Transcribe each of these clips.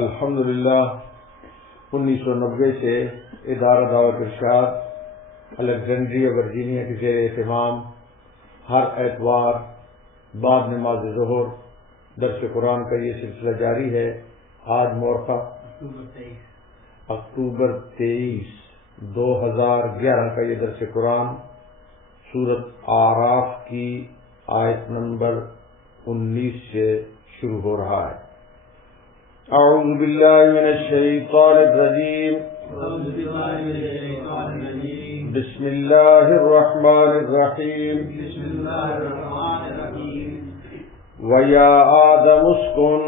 الحمدللہ 1990 سے ادارہ دعوت ارشاد الیگزینڈریا ورجینیا کے زیر اہتمام ہر اتوار بعد نماز ظہر درس قرآن کا یہ سلسلہ جاری ہے۔ آج مورخہ اکتوبر 23 2011 کا یہ درس قرآن سورۃ اعراف کی آیت نمبر 19 سے شروع ہو رہا ہے۔ اعوذ باللہ من الشیطان الرجیم بسم اللہ الرحمن الرحیم وَيَا آدَمُ اسْكُنْ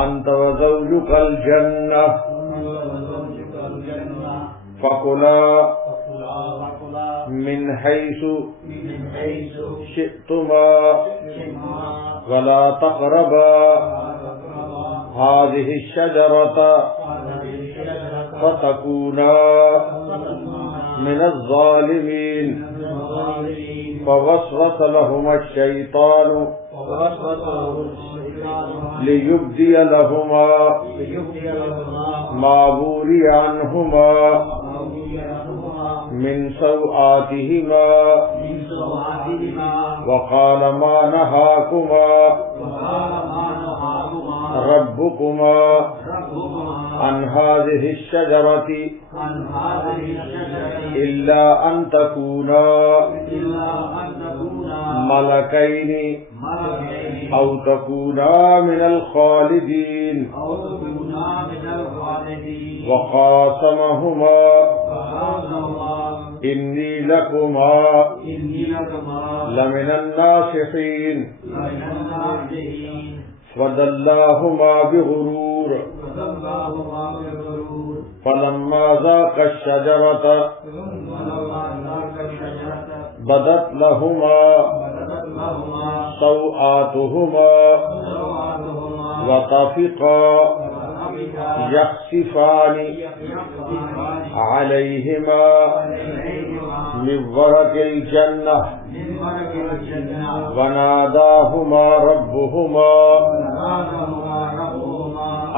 أَنْتَ وَزَوْجُكَ الْجَنَّةَ فَكُلَا مِنْ حَيْثُ شِئْتُمَا وَلَا تَقْرَبَا هَذِهِ الشَّجَرَةَ فَتَكُونَا مِنَ الظَّالِمِينَ فوسوس لهما الشيطان ليبدي لهما ما وري عنهما من سوآتهما وقال ما نهاكما ربكما عن هذه الشجرة إلا أن تكونا ملكين أو تكونا من الخالدين وقاسمهما إني لكما لمن الناصحين فدلاهما بغرور فلما ذاقا الشجرة بدت لهما سوآتهما وطفقا يخصفان عليهما من ورق الجنة وناداهما ربهما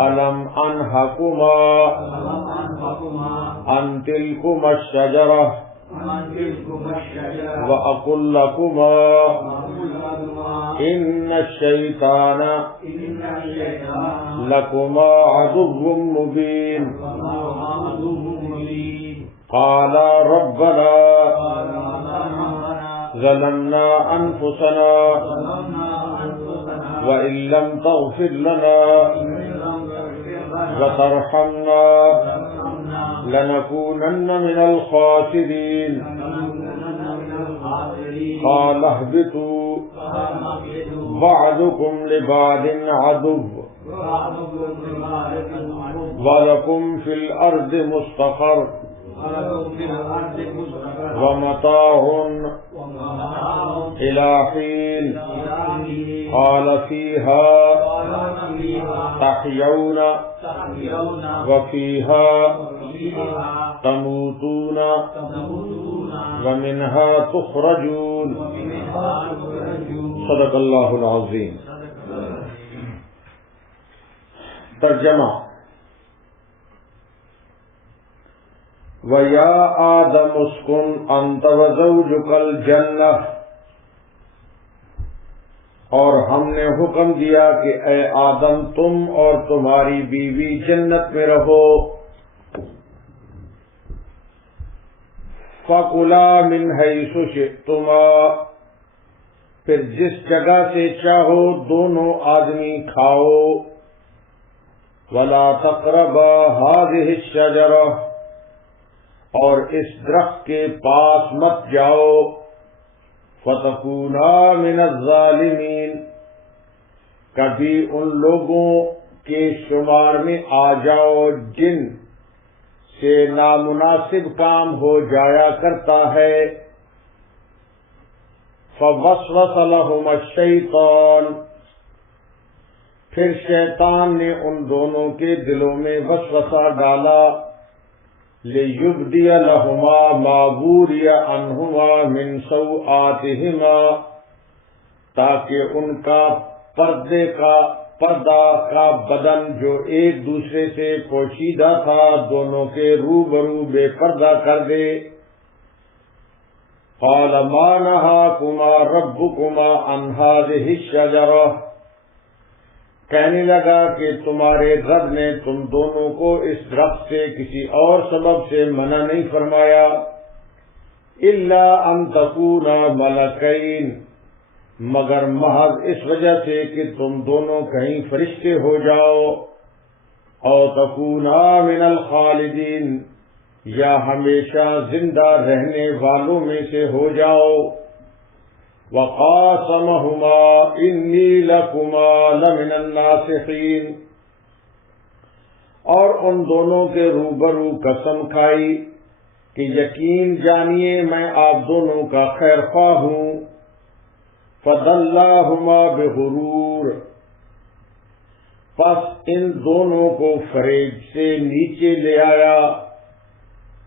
ألم أنهكما عن تلكما الشجرة وأقل لكما إن الشيطان لكما عدو مبين قالا ربنا ظلمنا أنفسنا وإن لم تغفر لنا وترحمنا لنكونن من الخاسرين قال اهبطوا بعضكم لبعض عدو ولكم في الأرض مستقر ومتاع إلى حين قال فيها تحيون وفيها تموتون ومنها تخرجون صدق اللہ العظیم۔ ترجمہ: وَيَا آدَمُ اسْكُنْ أَنْتَ وَزَوْجُكَ الْجَنَّةَ، اور ہم نے حکم دیا کہ اے آدم تم اور تمہاری بیوی جنت میں رہو۔ فَكُلَا مِنْ حَيْثُ شِئْتُمَا، پھر جس جگہ سے چاہو دونوں آدمی کھاؤ۔ وَلَا تَقْرَبَا هَذِهِ الشَّجَرَةَ، اور اس درخت کے پاس مت جاؤ۔ فَتَكُونَا مِنَ الظَّالِمِينَ، کبھی ان لوگوں کے شمار میں آ جاؤ جن سے نامناسب کام ہو جایا کرتا ہے۔ فَوَسْوَسَ لَهُمَا الشَّيْطَانُ، پھر شیطان نے ان دونوں کے دلوں میں وسوسہ ڈالا۔ لِيُبْدِيَ لَهُمَا مَا وُورِيَ عَنْهُمَا مِنْ سَوْآتِهِمَا، تاکہ ان کا پردہ کا بدن جو ایک دوسرے سے پوشیدہ تھا دونوں کے روبرو بے پردہ کر دے. قال ما نهاكما ربكما عن هذه الشجرة، کہنے لگا کہ تمہارے رب نے تم دونوں کو اس درخت سے کسی اور سبب سے منع نہیں فرمایا. الا ان تكونا ملکین، مگر محض اس وجہ سے کہ تم دونوں کہیں فرشتے ہو جاؤ. او تکونا من الخالدین، یا ہمیشہ زندہ رہنے والوں میں سے ہو جاؤ. وقاسمهما انی لکما لمن الناصحین، اور ان دونوں کے روبرو قسم کھائی کہ یقین جانیے میں آپ دونوں کا خیر خواہ ہوں. فدلاہما بغرور، پس ان دونوں کو فریب سے نیچے لے آیا.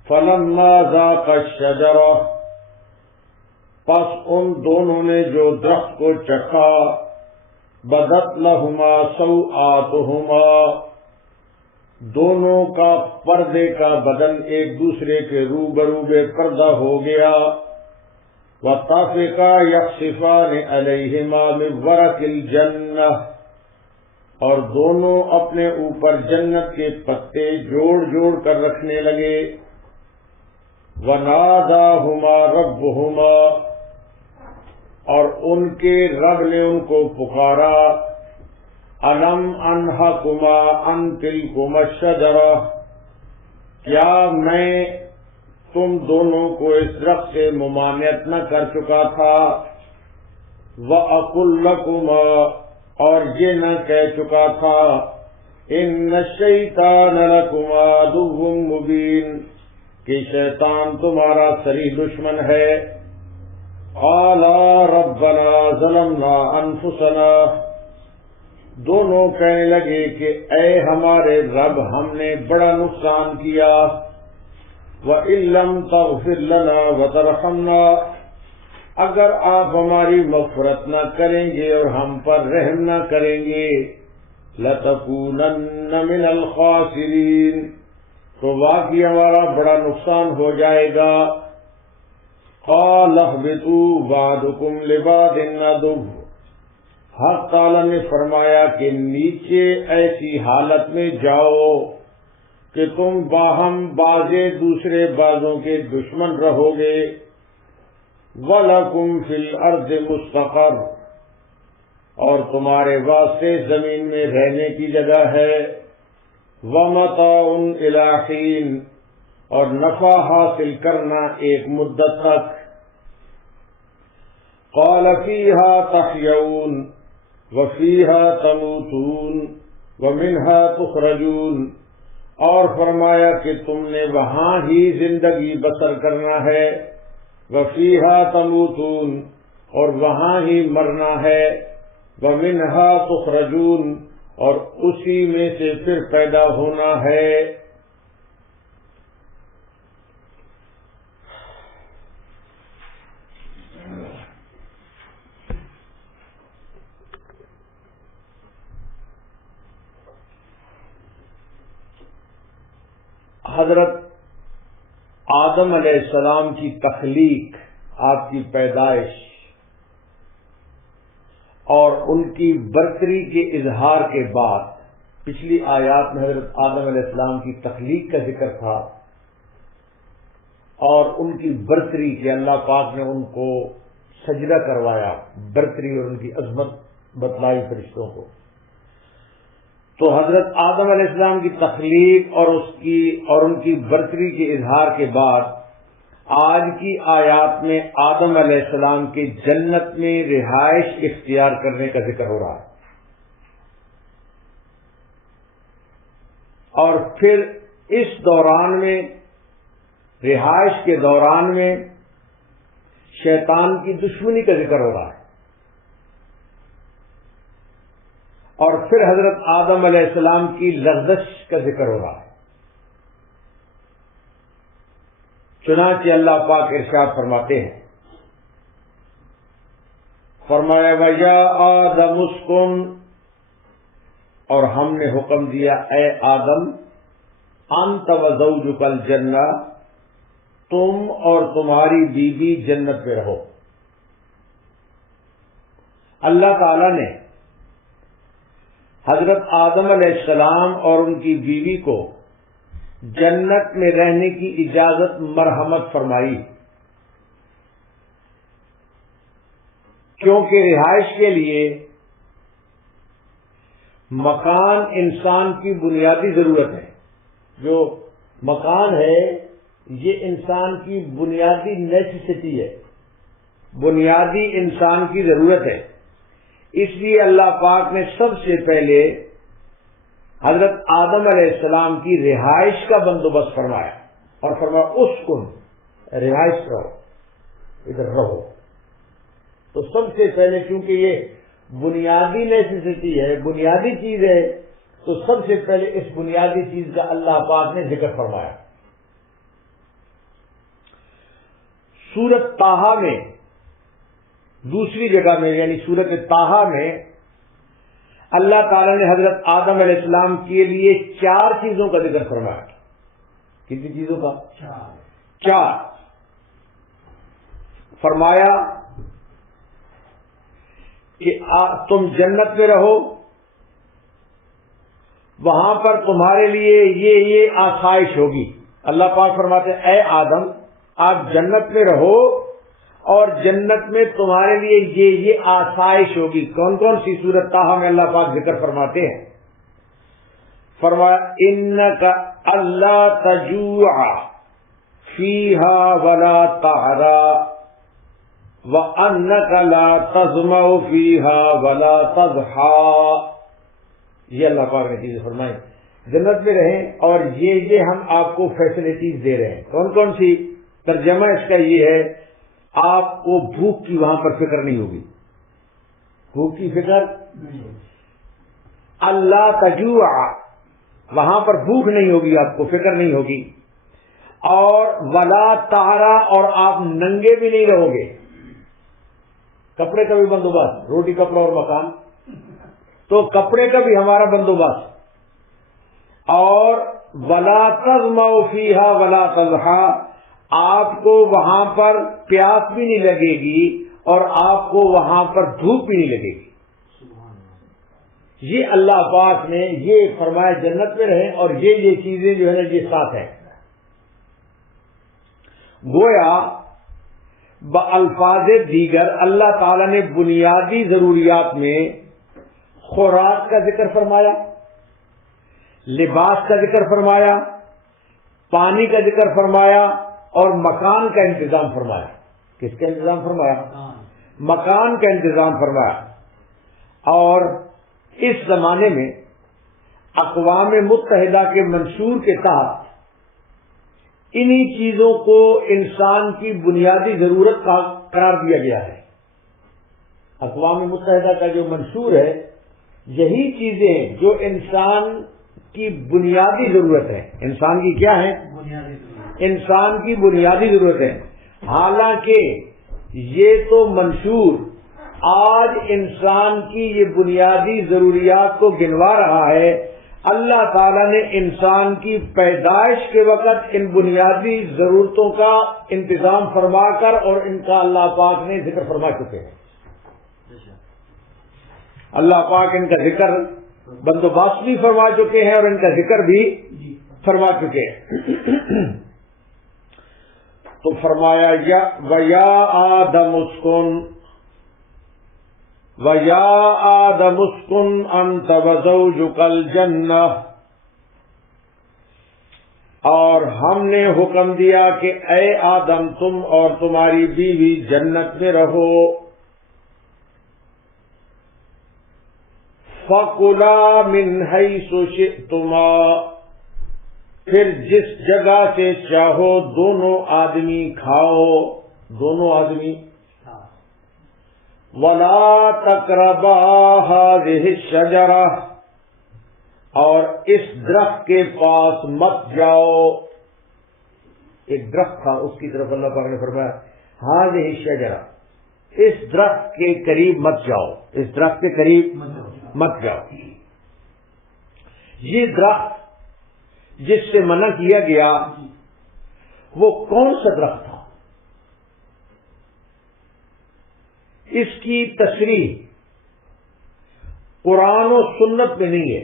فلما ذاق الشجرہ، پس ان دونوں نے جو درخت کو چکھا. بدت لہما سوآتہما، دونوں کا پردے کا بدن ایک دوسرے کے روبرو بے پردہ ہو گیا. وطفقا یخصفان علیہما من ورق الجنہ، اور دونوں اپنے اوپر جنت کے پتے جوڑ جوڑ کر رکھنے لگے. وناداہما ربہما، اور ان کے رب نے ان کو پکارا. الم انہکما عن تلکما الشجرہ، کیا میں تم دونوں کو اس درخت سے ممانعت نہ کر چکا تھا؟ وَأَقُلْ لَكُمَا، اور یہ نہ کہہ چکا تھا إِنَّ الشَّيْطَانَ لَكُمَا عَدُوٌّ مُبِينٌ، کہ شیطان تمہارا صریح دشمن ہے. قَالَا رَبَّنَا ظَلَمْنَا أَنفُسَنَا، دونوں کہنے لگے کہ اے ہمارے رب ہم نے بڑا نقصان کیا. وَإِن لَّمْ تَغْفِرْ لَنَا وَتَرْحَمْنَا، اگر آپ ہماری مغفرت نہ کریں گے اور ہم پر رحم نہ کریں گے. لَتَكُونَنَّ مِنَ الْخَاسِرِينَ، تو واقعی ہمارا بڑا نقصان ہو جائے گا. قَالَ اهْبِطُوا بَعْضُكُمْ لِبَعْضٍ عَدُوٌّ، حق تعالی نے فرمایا کہ نیچے ایسی حالت میں جاؤ کہ تم باہم بازے دوسرے بازوں کے دشمن رہو گے. وَلَكُمْ فِي الْأَرْضِ مُسْتَقَرٌّ، اور تمہارے واسطے زمین میں رہنے کی جگہ ہے. وَمَتَاعٌ إِلَىٰ حِينٍ، اور نفع حاصل کرنا ایک مدت تک. قَالَ فِيهَا تَحْيَوْنَ وَفِيهَا تَمُوتُونَ وَمِنْهَا تُخْرَجُونَ، اور فرمایا کہ تم نے وہاں ہی زندگی بسر کرنا ہے. وَفِيهَا تَمُوتُونَ، اور وہاں ہی مرنا ہے. وَمِنْهَا تُخْرَجُونَ، اور اسی میں سے پھر پیدا ہونا ہے. حضرت آدم علیہ السلام کی تخلیق، آپ کی پیدائش اور ان کی برتری کے اظہار کے بعد، پچھلی آیات میں حضرت آدم علیہ السلام کی تخلیق کا ذکر تھا اور ان کی برتری کہ اللہ پاک نے ان کو سجدہ کروایا، برتری اور ان کی عظمت بتلائی فرشتوں کو. تو حضرت آدم علیہ السلام کی تخلیق اور ان کی برتری کے اظہار کے بعد آج کی آیات میں آدم علیہ السلام کے جنت میں رہائش اختیار کرنے کا ذکر ہو رہا ہے. اور پھر اس دوران میں، رہائش کے دوران میں، شیطان کی دشمنی کا ذکر ہو رہا ہے. اور پھر حضرت آدم علیہ السلام کی لغزش کا ذکر ہو رہا ہے. چنانچہ اللہ پاک ارشاد فرماتے ہیں فرمایا وَيَا آدَمُ اسْكُنْ، اور ہم نے حکم دیا اے آدم انت وزوجک الجنہ، تم اور تمہاری بیوی جنت میں رہو۔ اللہ تعالی نے حضرت آدم علیہ السلام اور ان کی بیوی کو جنت میں رہنے کی اجازت مرحمت فرمائی، کیونکہ رہائش کے لیے مکان انسان کی بنیادی ضرورت ہے۔ جو مکان ہے یہ انسان کی بنیادی نیسیسٹی ہے، بنیادی انسان کی ضرورت ہے۔ اس لیے اللہ پاک نے سب سے پہلے حضرت آدم علیہ السلام کی رہائش کا بندوبست فرمایا اور فرمایا اسکن، رہائش کرو، ادھر رہو۔ تو سب سے پہلے کیونکہ یہ بنیادی نیسیسٹی ہے، بنیادی چیز ہے، تو سب سے پہلے اس بنیادی چیز کا اللہ پاک نے ذکر فرمایا۔ سورۃ طٰہٰ میں دوسری جگہ میں یعنی سورۃ طٰہٰ میں اللہ تعالی نے حضرت آدم علیہ السلام کے لیے 4 چیزوں کا ذکر فرمایا۔ کتنی چیزوں کا؟ 4 فرمایا کہ تم جنت میں رہو، وہاں پر تمہارے لیے یہ آسائش ہوگی۔ اللہ پاک فرماتے ہیں اے آدم آپ جنت میں رہو اور جنت میں تمہارے لیے یہ آسائش ہوگی۔ کون کون سی؟ سورۃ طٰہٰ میں اللہ پاک ذکر فرماتے ہیں، فرمایا انک الا تجوع فیہا ولا تعریٰ وانک لا تظمأ فیہا ولا تضحیٰ۔ یہ اللہ پاک نے چیزیں فرمائی، جنت میں رہیں اور یہ ہم آپ کو فیسلٹیز دے رہے ہیں۔ کون کون سی؟ ترجمہ اس کا یہ ہے آپ کو بھوک کی وہاں پر فکر نہیں ہوگی، بھوک کی فکر اللہ تجوع، وہاں پر بھوک نہیں ہوگی، آپ کو فکر نہیں ہوگی، اور ولا تعریٰ، اور آپ ننگے بھی نہیں رہو گے۔ کپڑے کا بھی بندوبست، روٹی کپڑا اور مکان، تو کپڑے کا بھی ہمارا بندوبست، اور ولا تظمأ فیہا ولا تضحیٰ، آپ کو وہاں پر پیاس بھی نہیں لگے گی اور آپ کو وہاں پر دھوپ بھی نہیں لگے گی۔ یہ اللہ پاک نے یہ فرمایا جنت میں رہیں اور یہ چیزیں جو ہے نا یہ ساتھ ہیں۔ گویا بالفاظ دیگر اللہ تعالی نے بنیادی ضروریات میں خوراک کا ذکر فرمایا، لباس کا ذکر فرمایا، پانی کا ذکر فرمایا اور مکان کا انتظام فرمایا۔ کس کا انتظام فرمایا؟ مکان کا انتظام فرمایا۔ اور اس زمانے میں اقوام متحدہ کے منشور کے تحت انہی چیزوں کو انسان کی بنیادی ضرورت قرار دیا گیا ہے۔ اقوام متحدہ کا جو منشور ہے یہی چیزیں جو انسان کی بنیادی ضرورت ہے، انسان کی کیا ہے؟ انسان کی بنیادی ضرورت ہے۔ حالانکہ یہ تو منشور آج انسان کی یہ بنیادی ضروریات کو گنوا رہا ہے، اللہ تعالیٰ نے انسان کی پیدائش کے وقت ان بنیادی ضرورتوں کا انتظام فرما کر اور ان کا اللہ پاک نے ذکر فرما چکے ہیں۔ اللہ پاک ان کا ذکر بندوبست بھی فرما چکے ہیں اور ان کا ذکر بھی فرما چکے ہیں۔ تو فرمایا وَيَا آدَمُ اسْكُنْ وَيَا آدَمُ اسْكُنْ أَنْتَ وَزَوْجُكَ الْجَنَّةَ، اور ہم نے حکم دیا کہ اے آدم تم اور تمہاری بیوی جنت میں رہو۔ فَكُلَا مِنْ حَيْثُ شِئْتُمَا، پھر جس جگہ سے چاہو دونوں آدمی کھاؤ، دونوں آدمی۔ وَلَا تَقْرَبَا هَٰذِهِ الشَّجَرَةَ، اور اس درخت کے پاس مت جاؤ۔ ایک درخت تھا، اس کی طرف اللہ پاک نے فرمایا هَٰذِهِ الشَّجَرَةَ، اس درخت کے قریب مت جاؤ، اس درخت کے قریب مت جاؤ۔ یہ درخت جس سے منع کیا گیا وہ کون سا درخت تھا؟ اس کی تشریح قرآن و سنت میں نہیں ہے،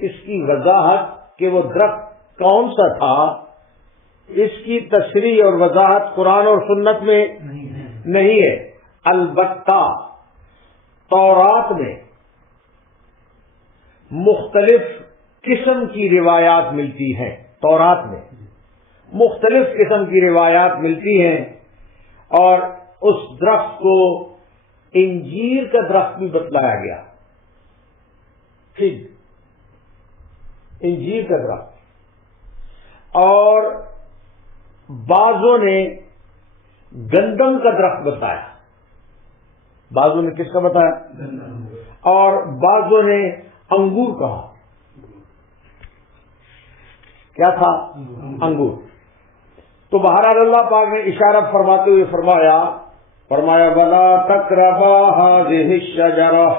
اس کی وضاحت کہ وہ درخت کون سا تھا، اس کی تشریح اور وضاحت قرآن اور سنت میں نہیں ہے۔ البتہ تورات میں مختلف قسم کی روایات ملتی ہیں، تورات میں مختلف قسم کی روایات ملتی ہیں، اور اس درخت کو انجیر کا درخت بھی بتلایا گیا، ٹھیک، انجیر کا درخت، اور بعضوں نے گندم کا درخت بتایا، بعضوں نے کس کا بتایا، اور بعضوں نے انگور کہا، کیا تھا، انگور۔ تو بہرحال اللہ پاک نے اشارہ فرماتے ہوئے فرمایا وَلَا تَقْرَبَا هَٰذِهِ الشَّجَرَةَ،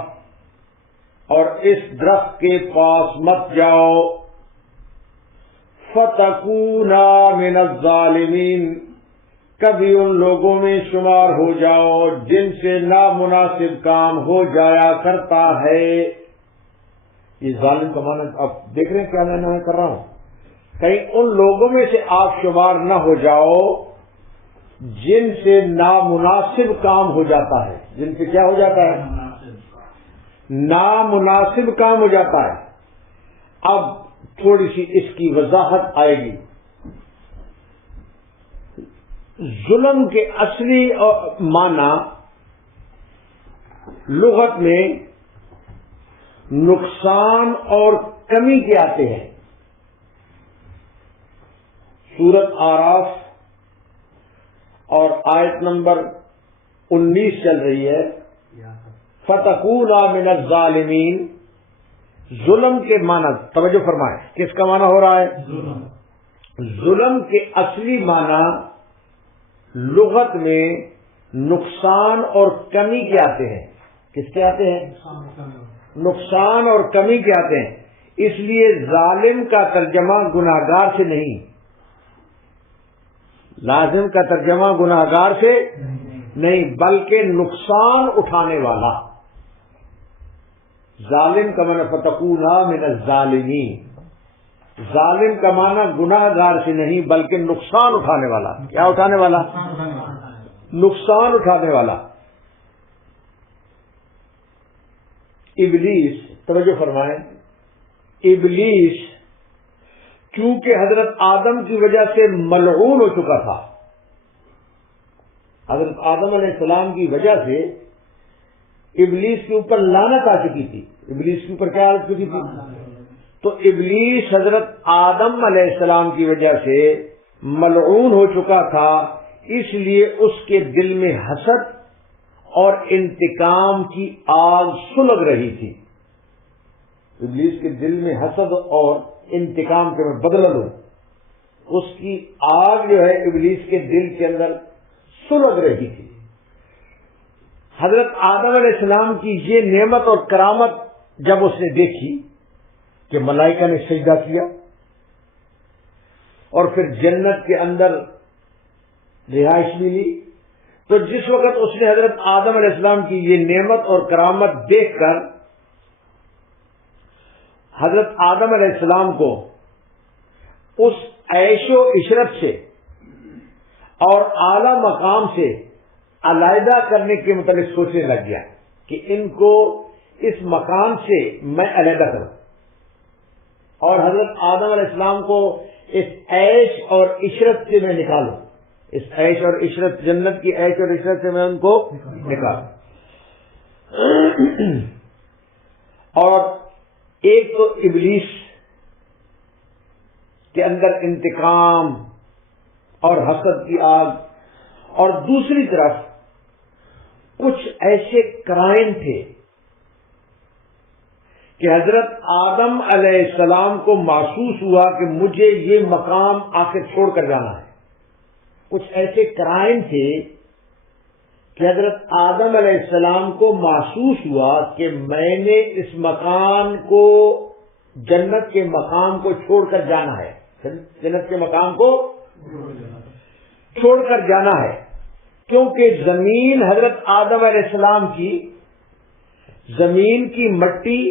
اور اس درخت کے پاس مت جاؤ، فَتَكُونَا مِنَ الظَّالِمِينَ، کبھی ان لوگوں میں شمار ہو جاؤ جن سے نامناسب کام ہو جایا کرتا ہے۔ یہ ظالم کا معنی آپ دیکھ رہے ہیں کیا میں کر رہا ہوں، کہیں ان لوگوں میں سے آپ شمار نہ ہو جاؤ جن سے نامناسب کام ہو جاتا ہے، جن سے کیا ہو جاتا ہے، نامناسب کام ہو جاتا ہے۔ اب تھوڑی سی اس کی وضاحت آئے گی۔ ظلم کے اصلی معنی لغت میں نقصان اور کمی کے آتے ہیں۔ سورۃ اعراف اور آیت نمبر 19 چل رہی ہے، فَتَكُونَا مِنَ الظَّالِمِينَ۔ ظلم کے معنی توجہ فرمائیں، کس کا معنی ہو رہا ہے، ظلم کے اصلی معنی لغت میں نقصان اور کمی کے آتے ہیں۔ کس کے آتے ہیں، نقصان اور کمی کے آتے ہیں۔ اس لیے ظالم کا ترجمہ گناہگار سے نہیں، لازم کا ترجمہ گناہگار سے نہیں، بلکہ نقصان اٹھانے والا۔ ظالم کا معنی فَتَكُونَا مِنَ الظَّالِمِينَ، ظالم کا معنی گناہگار سے نہیں بلکہ نقصان اٹھانے والا۔ کیا اٹھانے والا، نقصان اٹھانے والا۔ ابلیس، توجہ فرمائیں، ابلیس چونکہ حضرت آدم کی وجہ سے ملعون ہو چکا تھا، حضرت آدم علیہ السلام کی وجہ سے ابلیس کے اوپر لعنت آ چکی تھی، ابلیس کے اوپر کیا آ چکی تھی، تو ابلیس حضرت آدم علیہ السلام کی وجہ سے ملعون ہو چکا تھا، اس لیے اس کے دل میں حسد اور انتقام کی آگ سلگ رہی تھی۔ ابلیس کے دل میں حسد اور انتقام کے میں بدلہ لوں، اس کی آگ جو ہے ابلیس کے دل کے اندر سلگ رہی تھی۔ حضرت آدم علیہ السلام کی یہ نعمت اور کرامت جب اس نے دیکھی کہ ملائکہ نے سجدہ کیا اور پھر جنت کے اندر رہائش ملی، تو جس وقت اس نے حضرت آدم علیہ السلام کی یہ نعمت اور کرامت دیکھ کر حضرت آدم علیہ السلام کو اس عیش و عشرت سے اور اعلی مقام سے علیحدہ کرنے کے متعلق سوچنے لگ گیا کہ ان کو اس مقام سے میں علیحدہ کروں، اور حضرت آدم علیہ السلام کو اس عیش اور عشرت سے میں نکالوں، اس عیش اور عشرت، جنت کی عیش اور عشرت سے میں ان کو نکالوں۔ اور ایک تو ابلیس کے اندر انتقام اور حسد کی آگ، اور دوسری طرف کچھ ایسے کرائم تھے کہ حضرت آدم علیہ السلام کو محسوس ہوا کہ مجھے یہ مقام آخر چھوڑ کر جانا ہے۔ کچھ ایسے کرائم تھے کہ حضرت آدم علیہ السلام کو محسوس ہوا کہ میں نے اس مکان کو، جنت کے مقام کو چھوڑ کر جانا ہے، جنت کے مقام کو چھوڑ کر جانا ہے، کیونکہ زمین حضرت آدم علیہ السلام کی، زمین کی مٹی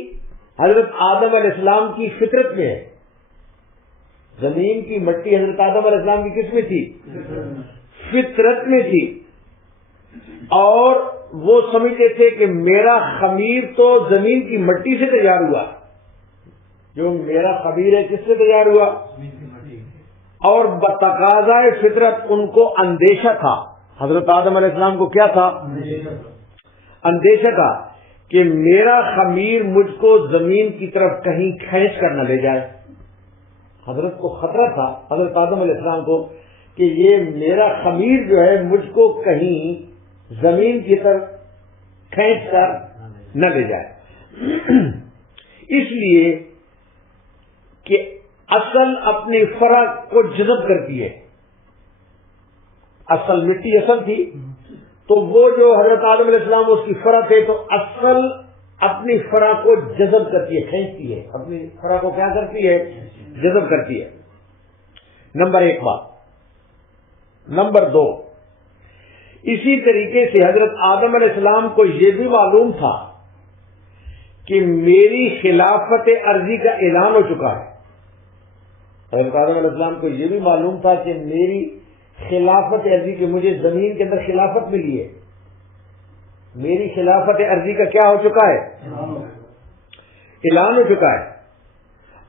حضرت آدم علیہ السلام کی فطرت میں ہے. زمین کی مٹی حضرت آدم علیہ السلام کی کس میں تھی؟ فطرت میں تھی. اور وہ سمجھتے تھے کہ میرا خمیر تو زمین کی مٹی سے تیار ہوا، جو میرا خمیر ہے کس سے تیار ہوا؟ اور بتقاضائے فطرت ان کو اندیشہ تھا. حضرت آدم علیہ السلام کو کیا تھا؟ اندیشہ تھا کہ میرا خمیر مجھ کو زمین کی طرف کہیں کھینچ کر نہ لے جائے. حضرت کو خطرہ تھا، حضرت آدم علیہ السلام کو، کہ یہ میرا خمیر جو ہے مجھ کو کہیں زمین کی طرف کھینچ کر نہ لے جائے. اس لیے کہ اصل اپنی فرع کو جذب کرتی ہے. اصل مٹی اصل تھی، تو وہ جو حضرت آدم علیہ السلام اس کی فرع تھے، تو اصل اپنی فرع کو جذب کرتی ہے، کھینچتی ہے. اپنی فرع کو کیا کرتی ہے؟ جذب کرتی ہے. نمبر 1 بات. نمبر 2، اسی طریقے سے حضرت آدم علیہ السلام کو یہ بھی معلوم تھا کہ میری خلافت عرضی کا اعلان ہو چکا ہے. حضرت آدم علیہ السلام کو یہ بھی معلوم تھا کہ میری خلافت عرضی، کہ مجھے زمین کے اندر خلافت ملی ہے. میری خلافت عرضی کا کیا ہو چکا ہے؟ اعلان ہو چکا ہے.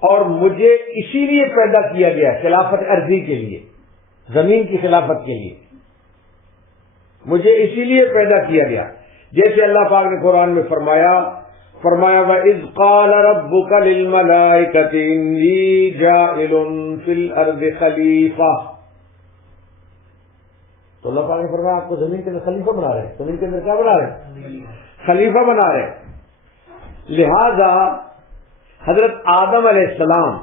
اور مجھے اسی لیے پیدا کیا گیا، خلافت عرضی کے لیے، زمین کی خلافت کے لیے مجھے اسی لیے پیدا کیا گیا. جیسے اللہ پاک نے قرآن میں فرمایا وَإِذْ قَالَ رَبُّكَ لِلْمَلَائِكَةِ إِنِّي جَاعِلٌ فِي الْأَرْضِ خَلِيفَةً. تو اللہ پاک نے فرمایا آپ کو زمین کے اندر خلیفہ بنا رہے ہیں. زمین کے اندر کیا بنا رہے ہیں؟ خلیفہ بنا رہے ہیں. لہذا حضرت آدم علیہ السلام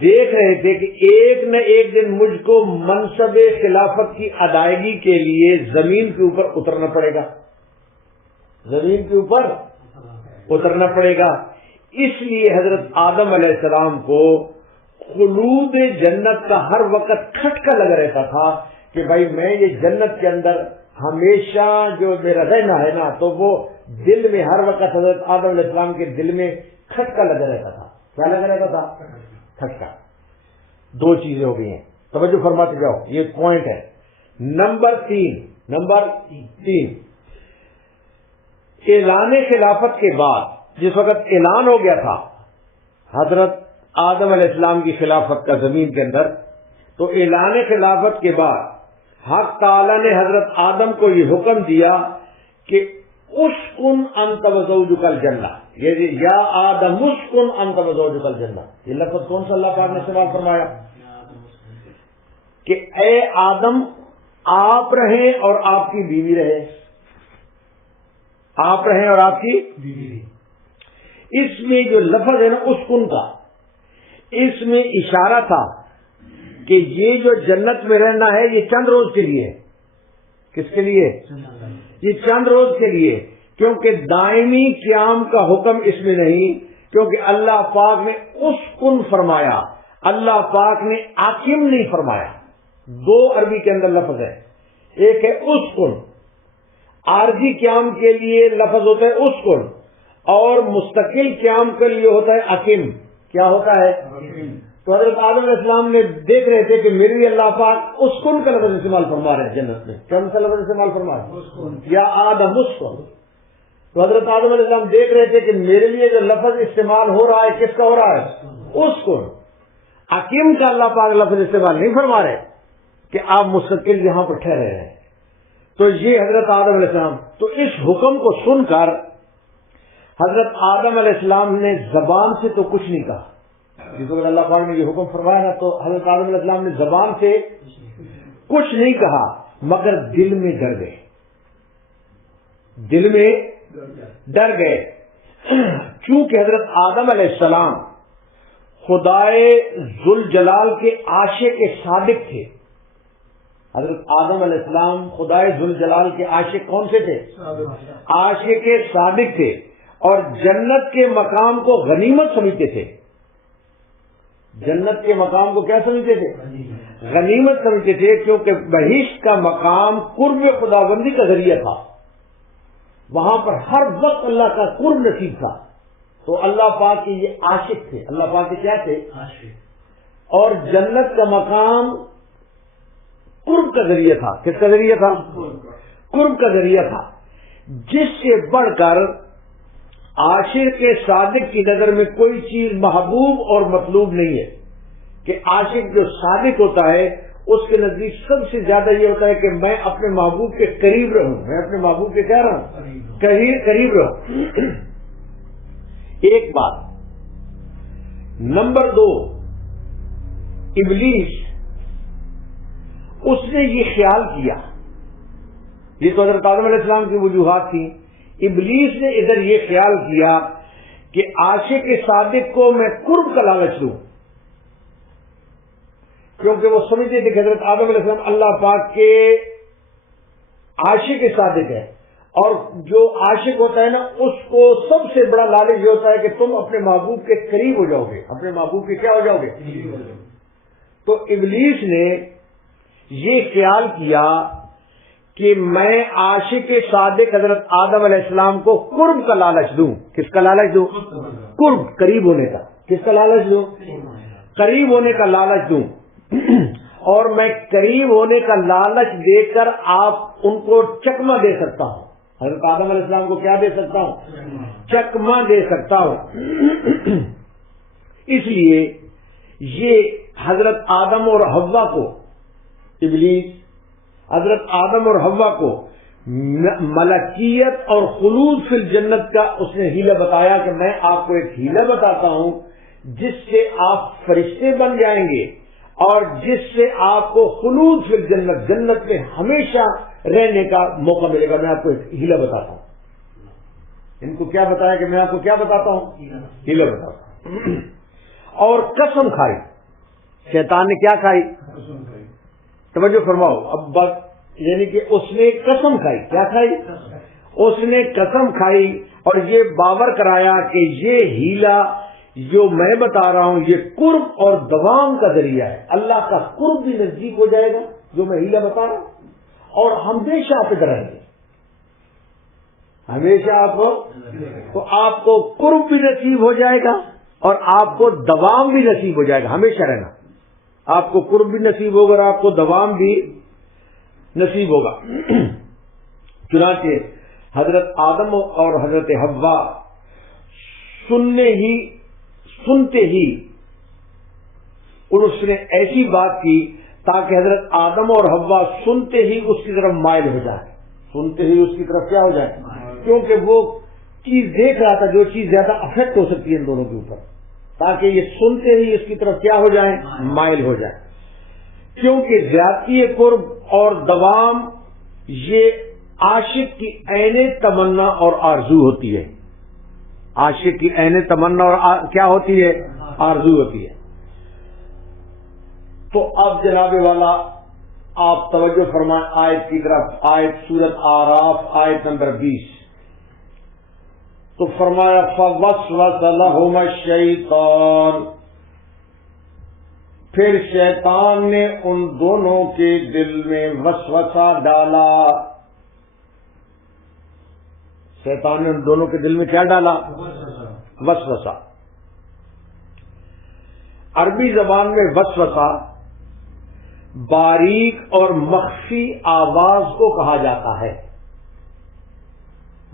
دیکھ رہے تھے کہ ایک نہ ایک دن مجھ کو منصب خلافت کی ادائیگی کے لیے زمین کے اوپر اترنا پڑے گا. زمین کے اوپر اترنا پڑے گا. اس لیے حضرت آدم علیہ السلام کو خلود جنت کا ہر وقت کھٹکا لگا رہتا تھا کہ بھائی میں یہ جنت کے اندر ہمیشہ جو میرا رہنا ہے نا، تو وہ دل میں ہر وقت حضرت آدم علیہ السلام کے دل میں کھٹکا لگا رہتا تھا. کیا لگا رہتا تھا؟ کھٹکا. 2 چیزیں ہو گئی ہیں، توجہ فرماتے جاؤ، یہ پوائنٹ ہے. نمبر 3 اعلان خلافت کے بعد، جس وقت اعلان ہو گیا تھا حضرت آدم علیہ السلام کی خلافت کا زمین کے اندر، تو اعلان خلافت کے بعد حق تعالی نے حضرت آدم کو یہ حکم دیا کہ اسکن انت وزوجک الجنہ. یہ یا آدم اسکن انت وزوجک الجنہ، یہ لفظ کون سا اللہ پاک نے استعمال فرمایا؟ کہ اے آدم آپ رہیں اور آپ کی بیوی رہے. آپ رہیں اور آپ کی بیوی. اس میں جو لفظ ہے نا اسکن کا، اس میں اشارہ تھا کہ یہ جو جنت میں رہنا ہے یہ چند روز کے لیے. کس کے لیے؟ یہ چند روز کے لیے، کیونکہ دائمی قیام کا حکم اس میں نہیں، کیونکہ اللہ پاک نے اسکن فرمایا، اللہ پاک نے آکم نہیں فرمایا. 2 عربی کے اندر لفظ ہے، ایک ہے اسکن، عارضی قیام کے لیے لفظ ہوتا ہے اسکن، اور مستقل قیام کے لیے ہوتا ہے اکم. کیا ہوتا ہے؟ تو حضرت آدم علیہ السلام نے دیکھ رہے تھے کہ میرے لیے اللہ پاک اسکن کا لفظ استعمال فرما رہے ہیں جنت میں. کون سا لفظ استعمال فرما رہے ہیں؟ یا آدم اسکن. تو حضرت آدم علیہ السلام دیکھ رہے تھے کہ میرے لیے جو لفظ استعمال ہو رہا ہے کس کا ہو رہا ہے؟ اسکن. اکیم کا اللہ پاک لفظ استعمال نہیں فرما رہے کہ آپ مستقل یہاں پر ٹھہرے ہیں. تو یہ حضرت آدم علیہ السلام، تو اس حکم کو سن کر حضرت آدم علیہ السلام نے زبان سے تو کچھ نہیں کہا. جس وقت اللہ پاک نے یہ حکم فرمایا نا، تو حضرت آدم علیہ السلام نے زبان سے کچھ نہیں کہا، مگر دل میں ڈر گئے. دل میں ڈر گئے، چونکہ حضرت آدم علیہ السلام خدائے ذوالجلال کے عاشق صادق تھے. حضرت آدم علیہ السلام خدائے ذوالجلال کے عاشق کون سے تھے؟ عاشق صادق تھے، اور جنت کے مقام کو غنیمت سمجھتے تھے. جنت کے مقام کو کیا سمجھتے تھے؟ غنیمت سمجھتے تھے، کیونکہ بہشت کا مقام قرب خداوندی کا ذریعہ تھا. وہاں پر ہر وقت اللہ کا قرب نصیب تھا. تو اللہ پاک کے یہ عاشق تھے. اللہ پاک کے کیا تھے؟ عاشق. اور جنت کا مقام قرب کا ذریعہ تھا. کس کا ذریعہ تھا؟ قرب کا ذریعہ تھا. جس سے بڑھ کر عاشق کے صادق کی نظر میں کوئی چیز محبوب اور مطلوب نہیں ہے. کہ عاشق جو صادق ہوتا ہے اس کے نزدیک سب سے زیادہ یہ ہوتا ہے کہ میں اپنے محبوب کے قریب رہوں، میں اپنے محبوب کے کیا رہوں؟ قریب رہوں. ایک بات. نمبر 2، ابلیس اس نے یہ خیال کیا، یہ تو حضرت آدم علیہ السلام کی وجوہات تھیں. ابلیس نے ادھر یہ خیال کیا کہ عاشق صادق کو میں قرب کا لالچ دوں، کیونکہ وہ سمجھتے تھے کہ حضرت آدم علیہ السلام اللہ پاک کے عاشق صادق ہے، اور جو عاشق ہوتا ہے نا اس کو سب سے بڑا لالچ یہ ہوتا ہے کہ تم اپنے محبوب کے قریب ہو جاؤ گے، اپنے محبوب کے کیا ہو جاؤ گے. تو ابلیس نے یہ خیال کیا کہ میں عاشق صادق حضرت آدم علیہ السلام کو قرب کا لالچ دوں. کس کا لالچ دوں؟ قرب، قریب ہونے کا. کس کا لالچ دوں؟ قریب ہونے کا لالچ دوں. اور میں قریب ہونے کا لالچ دے کر آپ ان کو چکمہ دے سکتا ہوں. حضرت آدم علیہ السلام کو کیا دے سکتا ہوں؟ چکمہ دے سکتا ہوں. اس لیے یہ حضرت آدم اور حوا کو، ابلیس حضرت آدم اور حوا کو ملکیت اور خلود فی الجنت کا اس نے ہیلہ بتایا کہ میں آپ کو ایک ہیلہ بتاتا ہوں جس سے آپ فرشتے بن جائیں گے، اور جس سے آپ کو خلود فی الجنت، جنت میں ہمیشہ رہنے کا موقع ملے گا. میں آپ کو ایک ہیلہ بتاتا ہوں. ان کو کیا بتایا کہ میں آپ کو کیا بتاتا ہوں؟ ہیلہ بتاتا ہوں. اور قسم کھائی. شیطان نے کیا کھائی؟ توجہ فرماؤ. اب بات یعنی کہ اس نے قسم کھائی. کیا کھائی؟ اس نے قسم کھائی اور یہ باور کرایا کہ یہ ہیلہ جو میں بتا رہا ہوں یہ قرب اور دوام کا ذریعہ ہے. اللہ کا قرب بھی نزدیک ہو جائے گا جو میں ہیلہ بتا رہا ہوں، اور ہمیشہ آپ ادھر رہیں گے، ہمیشہ آپ کو، تو آپ کو قرب بھی نصیب ہو جائے گا اور آپ کو دوام بھی نصیب ہو جائے گا. ہمیشہ رہنا، آپ کو قرب بھی نصیب ہوگا اور آپ کو دوام بھی نصیب ہوگا. چنانچہ حضرت آدم اور حضرت حوا سنتے ہی اس نے ایسی بات کی تاکہ حضرت آدم اور حوا سنتے ہی اس کی طرف مائل ہو جائے. سنتے ہی اس کی طرف کیا ہو جائے؟ کیونکہ وہ چیز دیکھ رہا تھا جو چیز زیادہ افیکٹ ہو سکتی ہے ان دونوں کے اوپر، تاکہ یہ سنتے ہی اس کی طرف کیا ہو جائیں؟ مائل ہو جائے. کیونکہ زیادتی قرب اور دوام یہ عاشق کی عین تمنا اور آرزو ہوتی ہے. عاشق کی عین تمنا اور کیا ہوتی ہے؟ آرزو ہوتی ہے. تو اب جناب والا آپ توجہ فرمائیں آیت کی طرف. آیت سورۃ اعراف آیت نمبر 20. تو فرمایا فوسوس لہما الشیطان، پھر شیطان نے ان دونوں کے دل میں وسوسہ ڈالا. شیطان نے ان دونوں کے دل میں کیا ڈالا؟ وسوسہ. عربی زبان میں وسوسہ باریک اور مخفی آواز کو کہا جاتا ہے.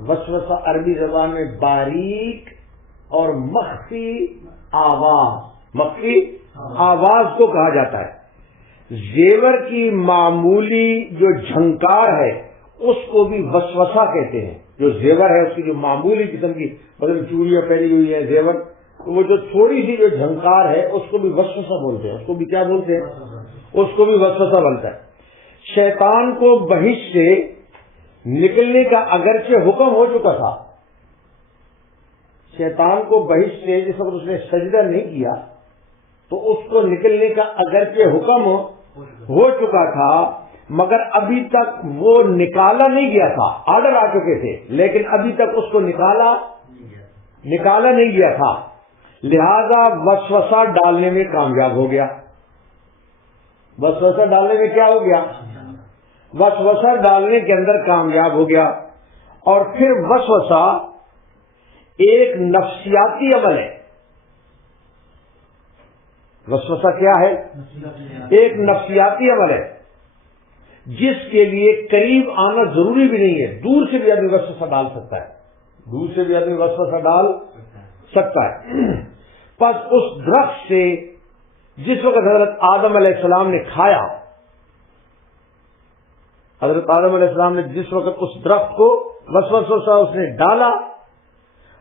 وسوسہ عربی زبان میں باریک اور مخفی آواز کو کہا جاتا ہے. زیور کی معمولی جو جھنکار ہے اس کو بھی وسوسہ کہتے ہیں. جو زیور ہے اس کی جو معمولی قسم کی مطلب چوڑیاں پہنی ہوئی ہیں زیور، تو وہ جو تھوڑی سی جو جھنکار ہے اس کو بھی وسوسہ بولتے ہیں. اس کو بھی کیا بولتے ہیں؟ اس کو بھی وسوسہ بولتا ہے. شیطان کو بہشت سے نکلنے کا اگرچہ حکم ہو چکا تھا، شیطان کو بہشت سے جس وقت اس نے سجدہ نہیں کیا تو اس کو نکلنے کا اگرچہ حکم ہو چکا تھا، مگر ابھی تک وہ نکالا نہیں گیا تھا. آرڈر آ چکے تھے لیکن ابھی تک اس کو نکالا نہیں گیا تھا. لہذا وسوسہ ڈالنے میں کامیاب ہو گیا. وسوسہ ڈالنے میں کیا ہو گیا؟ وسوسہ ڈالنے کے اندر کامیاب ہو گیا. اور پھر وسوسہ ایک نفسیاتی عمل ہے. وسوسہ کیا ہے؟ ایک نفسیاتی عمل ہے جس کے لیے قریب آنا ضروری بھی نہیں ہے. دور سے بھی آدمی وسوسہ ڈال سکتا ہے. دور سے بھی آدمی وسوسہ ڈال سکتا ہے. پس اس درخت سے جس وقت حضرت آدم علیہ السلام نے کھایا، حضرت آدم علیہ السلام نے جس وقت اس درخت کو وسوسہ اس نے ڈالا،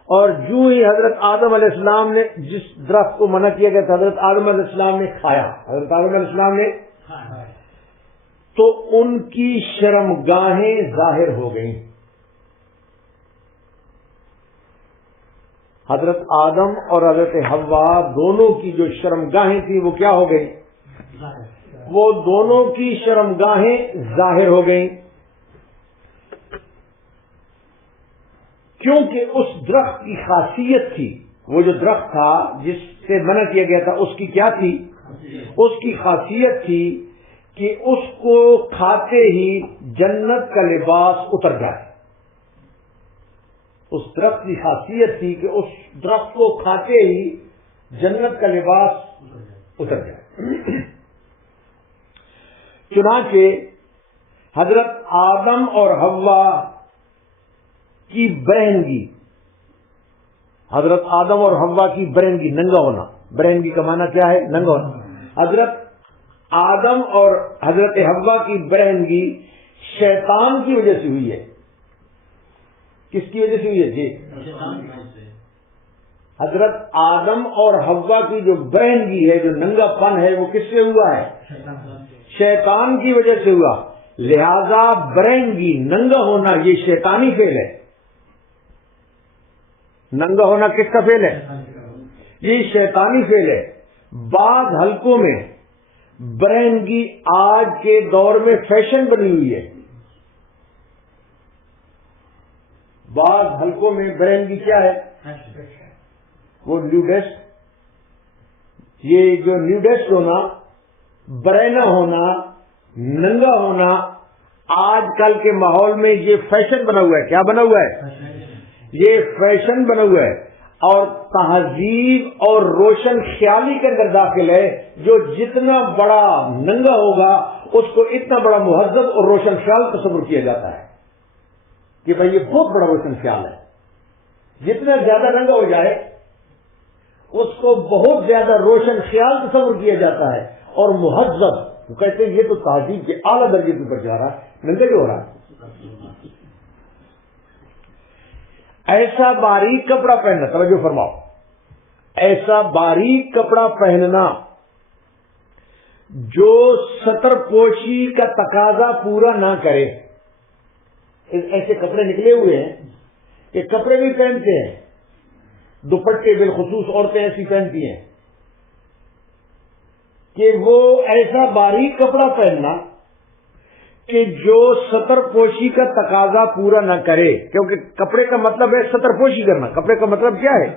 اور جو ہی حضرت آدم علیہ السلام نے جس درخت کو منع کیا گیا تھا حضرت آدم علیہ السلام نے کھایا، حضرت آدم علیہ السلام نے تو ان کی شرمگاہیں ظاہر ہو گئیں. حضرت آدم اور حضرت حوا دونوں کی جو شرمگاہیں تھیں وہ کیا ہو گئیں؟ وہ دونوں کی شرمگاہیں ظاہر ہو گئیں. کیونکہ اس درخت کی خاصیت تھی، وہ جو درخت تھا جس سے منع کیا گیا تھا اس کی کیا تھی؟ اس کی خاصیت تھی کہ اس کو کھاتے ہی جنت کا لباس اتر جائے. اس درخت کی خاصیت تھی کہ اس درخت کو کھاتے ہی جنت کا لباس اتر جائے. چنانچہ حضرت آدم اور حوا کی برہنگی، حضرت آدم اور حوا کی برہنگی، ننگا ہونا، برہنگی کا معنی کیا ہے؟ ننگا ہونا. حضرت آدم اور حضرت حوا کی برہنگی شیطان کی وجہ سے ہوئی ہے. کس کی وجہ سے ہوئی ہے جی؟ حضرت آدم اور حوا کی جو برہنگی ہے، جو ننگا پن ہے، وہ کس سے ہوا ہے؟ شیطان کی وجہ سے ہوا. لہذا برہنگی، ننگا ہونا، یہ شیطانی فعل ہے. ننگا ہونا کس کا فعل ہے؟ یہ شیطانی فعل ہے. بعض حلقوں میں برہنگی آج کے دور میں فیشن بنی ہوئی ہے. بعض حلقوں میں برہنگی کیا ہے؟ وہ نیوڈسٹ. یہ جو نیوڈسٹ ہونا، برہنہ ہونا، ننگا ہونا، آج کل کے ماحول میں یہ فیشن بنا ہوا ہے. کیا بنا ہوا ہے؟ یہ فیشن بنا ہوا ہے اور تہذیب اور روشن خیالی کے اندر داخل ہے. جو جتنا بڑا ننگا ہوگا اس کو اتنا بڑا مہذب اور روشن خیال تصور کیا جاتا ہے کہ بھائی یہ بہت بڑا روشن خیال ہے. جتنا زیادہ ننگا ہو جائے اس کو بہت زیادہ روشن خیال تصور کیا جاتا ہے اور مہذب. وہ کہتے ہیں یہ تو تہذیب کے اعلیٰ درجے پر جا رہا ہے، ننگا جو ہو رہا ہے. ایسا باریک کپڑا پہننا، توجہ فرماؤ، ایسا باریک کپڑا پہننا جو ستر پوشی کا تقاضا پورا نہ کرے. ایسے کپڑے نکلے ہوئے ہیں کہ کپڑے بھی پہنتے ہیں، دوپٹے بالخصوص عورتیں ایسی پہنتی ہیں کہ وہ ایسا باریک کپڑا پہننا کہ جو ستر پوشی کا تقاضا پورا نہ کرے. کیونکہ کپڑے کا مطلب ہے ستر پوشی کرنا. کپڑے کا مطلب کیا ہے؟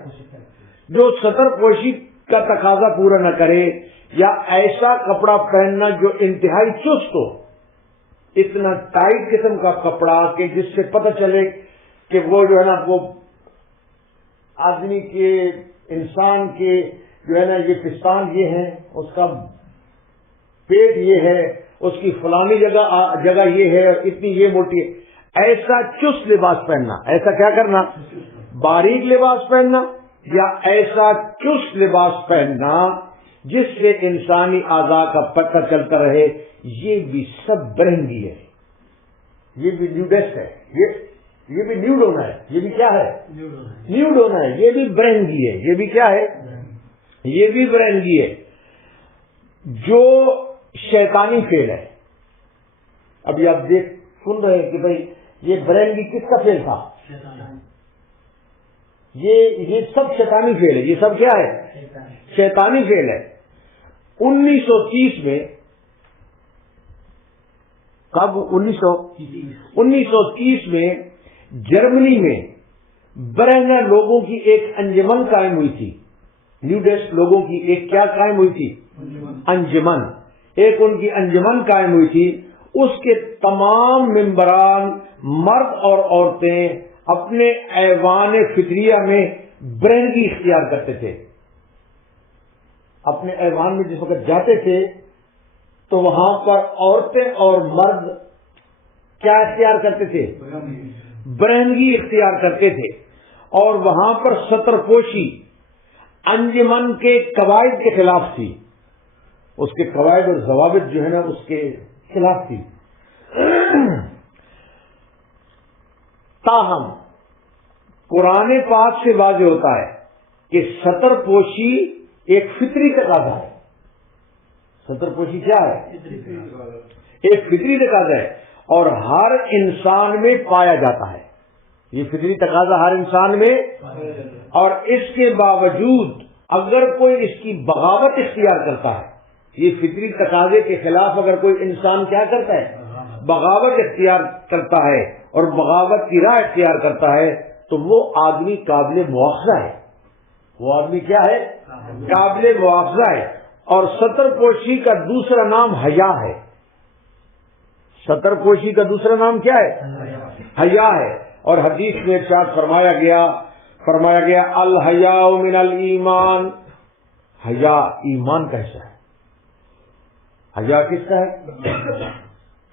جو ستر پوشی کا تقاضا پورا نہ کرے. یا ایسا کپڑا پہننا جو انتہائی چست ہو، اتنا ٹائٹ قسم کا کپڑا کہ جس سے پتہ چلے کہ وہ جو ہے نا، وہ آدمی کے، انسان کے جو ہے نا یہ پستان یہ ہے، اس کا پیٹ یہ ہے، اس کی فلانی جگہ یہ ہے، اتنی یہ موٹی ہے. ایسا چست لباس پہننا. ایسا کیا کرنا؟ باریک لباس پہننا یا ایسا چست لباس پہننا جس سے انسانی اعضاء کا پتہ چلتا رہے. یہ بھی سب برہنگی ہے. یہ بھی نیوڈسٹ ہے. یہ بھی نیوڈ ہونا ہے. یہ بھی کیا ہے؟ نیوڈ ہونا ہے. یہ بھی برہنگی ہے. یہ بھی کیا ہے؟ یہ بھی برہنگی ہے جو شیطانی فعل ہے. ابھی آپ سن رہے ہیں کہ بھائی یہ برہنگی کس کا فعل تھا؟ یہ سب شیطانی فعل ہے. یہ سب کیا ہے؟ شیطانی فعل ہے. 1930 میں کب 1930 میں جرمنی میں برہنہ لوگوں کی ایک انجمن قائم ہوئی تھی. نیوڈسٹ لوگوں کی ایک کیا قائم ہوئی تھی؟ انجمن. ایک ان کی انجمن قائم ہوئی تھی. اس کے تمام ممبران مرد اور عورتیں اپنے ایوان فطریہ میں برہنگی اختیار کرتے تھے. اپنے ایوان میں جس وقت جاتے تھے تو وہاں پر عورتیں اور مرد کیا اختیار کرتے تھے؟ برہنگی اختیار کرتے تھے. اور وہاں پر ستر پوشی انجمن کے قواعد کے خلاف تھی. اس کے قواعد اور ضوابط جو ہے نا اس کے خلاف تھی. تاہم قرآن پاک سے واضح ہوتا ہے کہ ستر پوشی ایک فطری تقاضا ہے. ستر پوشی کیا ہے؟ ایک فطری تقاضا ہے اور ہر انسان میں پایا جاتا ہے. یہ فطری تقاضا ہر انسان میں، اور اس کے باوجود اگر کوئی اس کی بغاوت اختیار کرتا ہے، یہ فطری تقاضے کے خلاف اگر کوئی انسان کیا کرتا ہے؟ بغاوت اختیار کرتا ہے اور بغاوت کی راہ اختیار کرتا ہے، تو وہ آدمی قابل مواخذہ ہے. وہ آدمی کیا ہے؟ قابل مواخذہ ہے. اور ستر پوشی کا دوسرا نام حیا ہے. ستر پوشی کا دوسرا نام کیا ہے؟ حیا ہے. اور حدیث میں ارشاد فرمایا گیا الحیاء من الایمان. حیا ایمان کا حصہ ہے. حیا کس کا ہے؟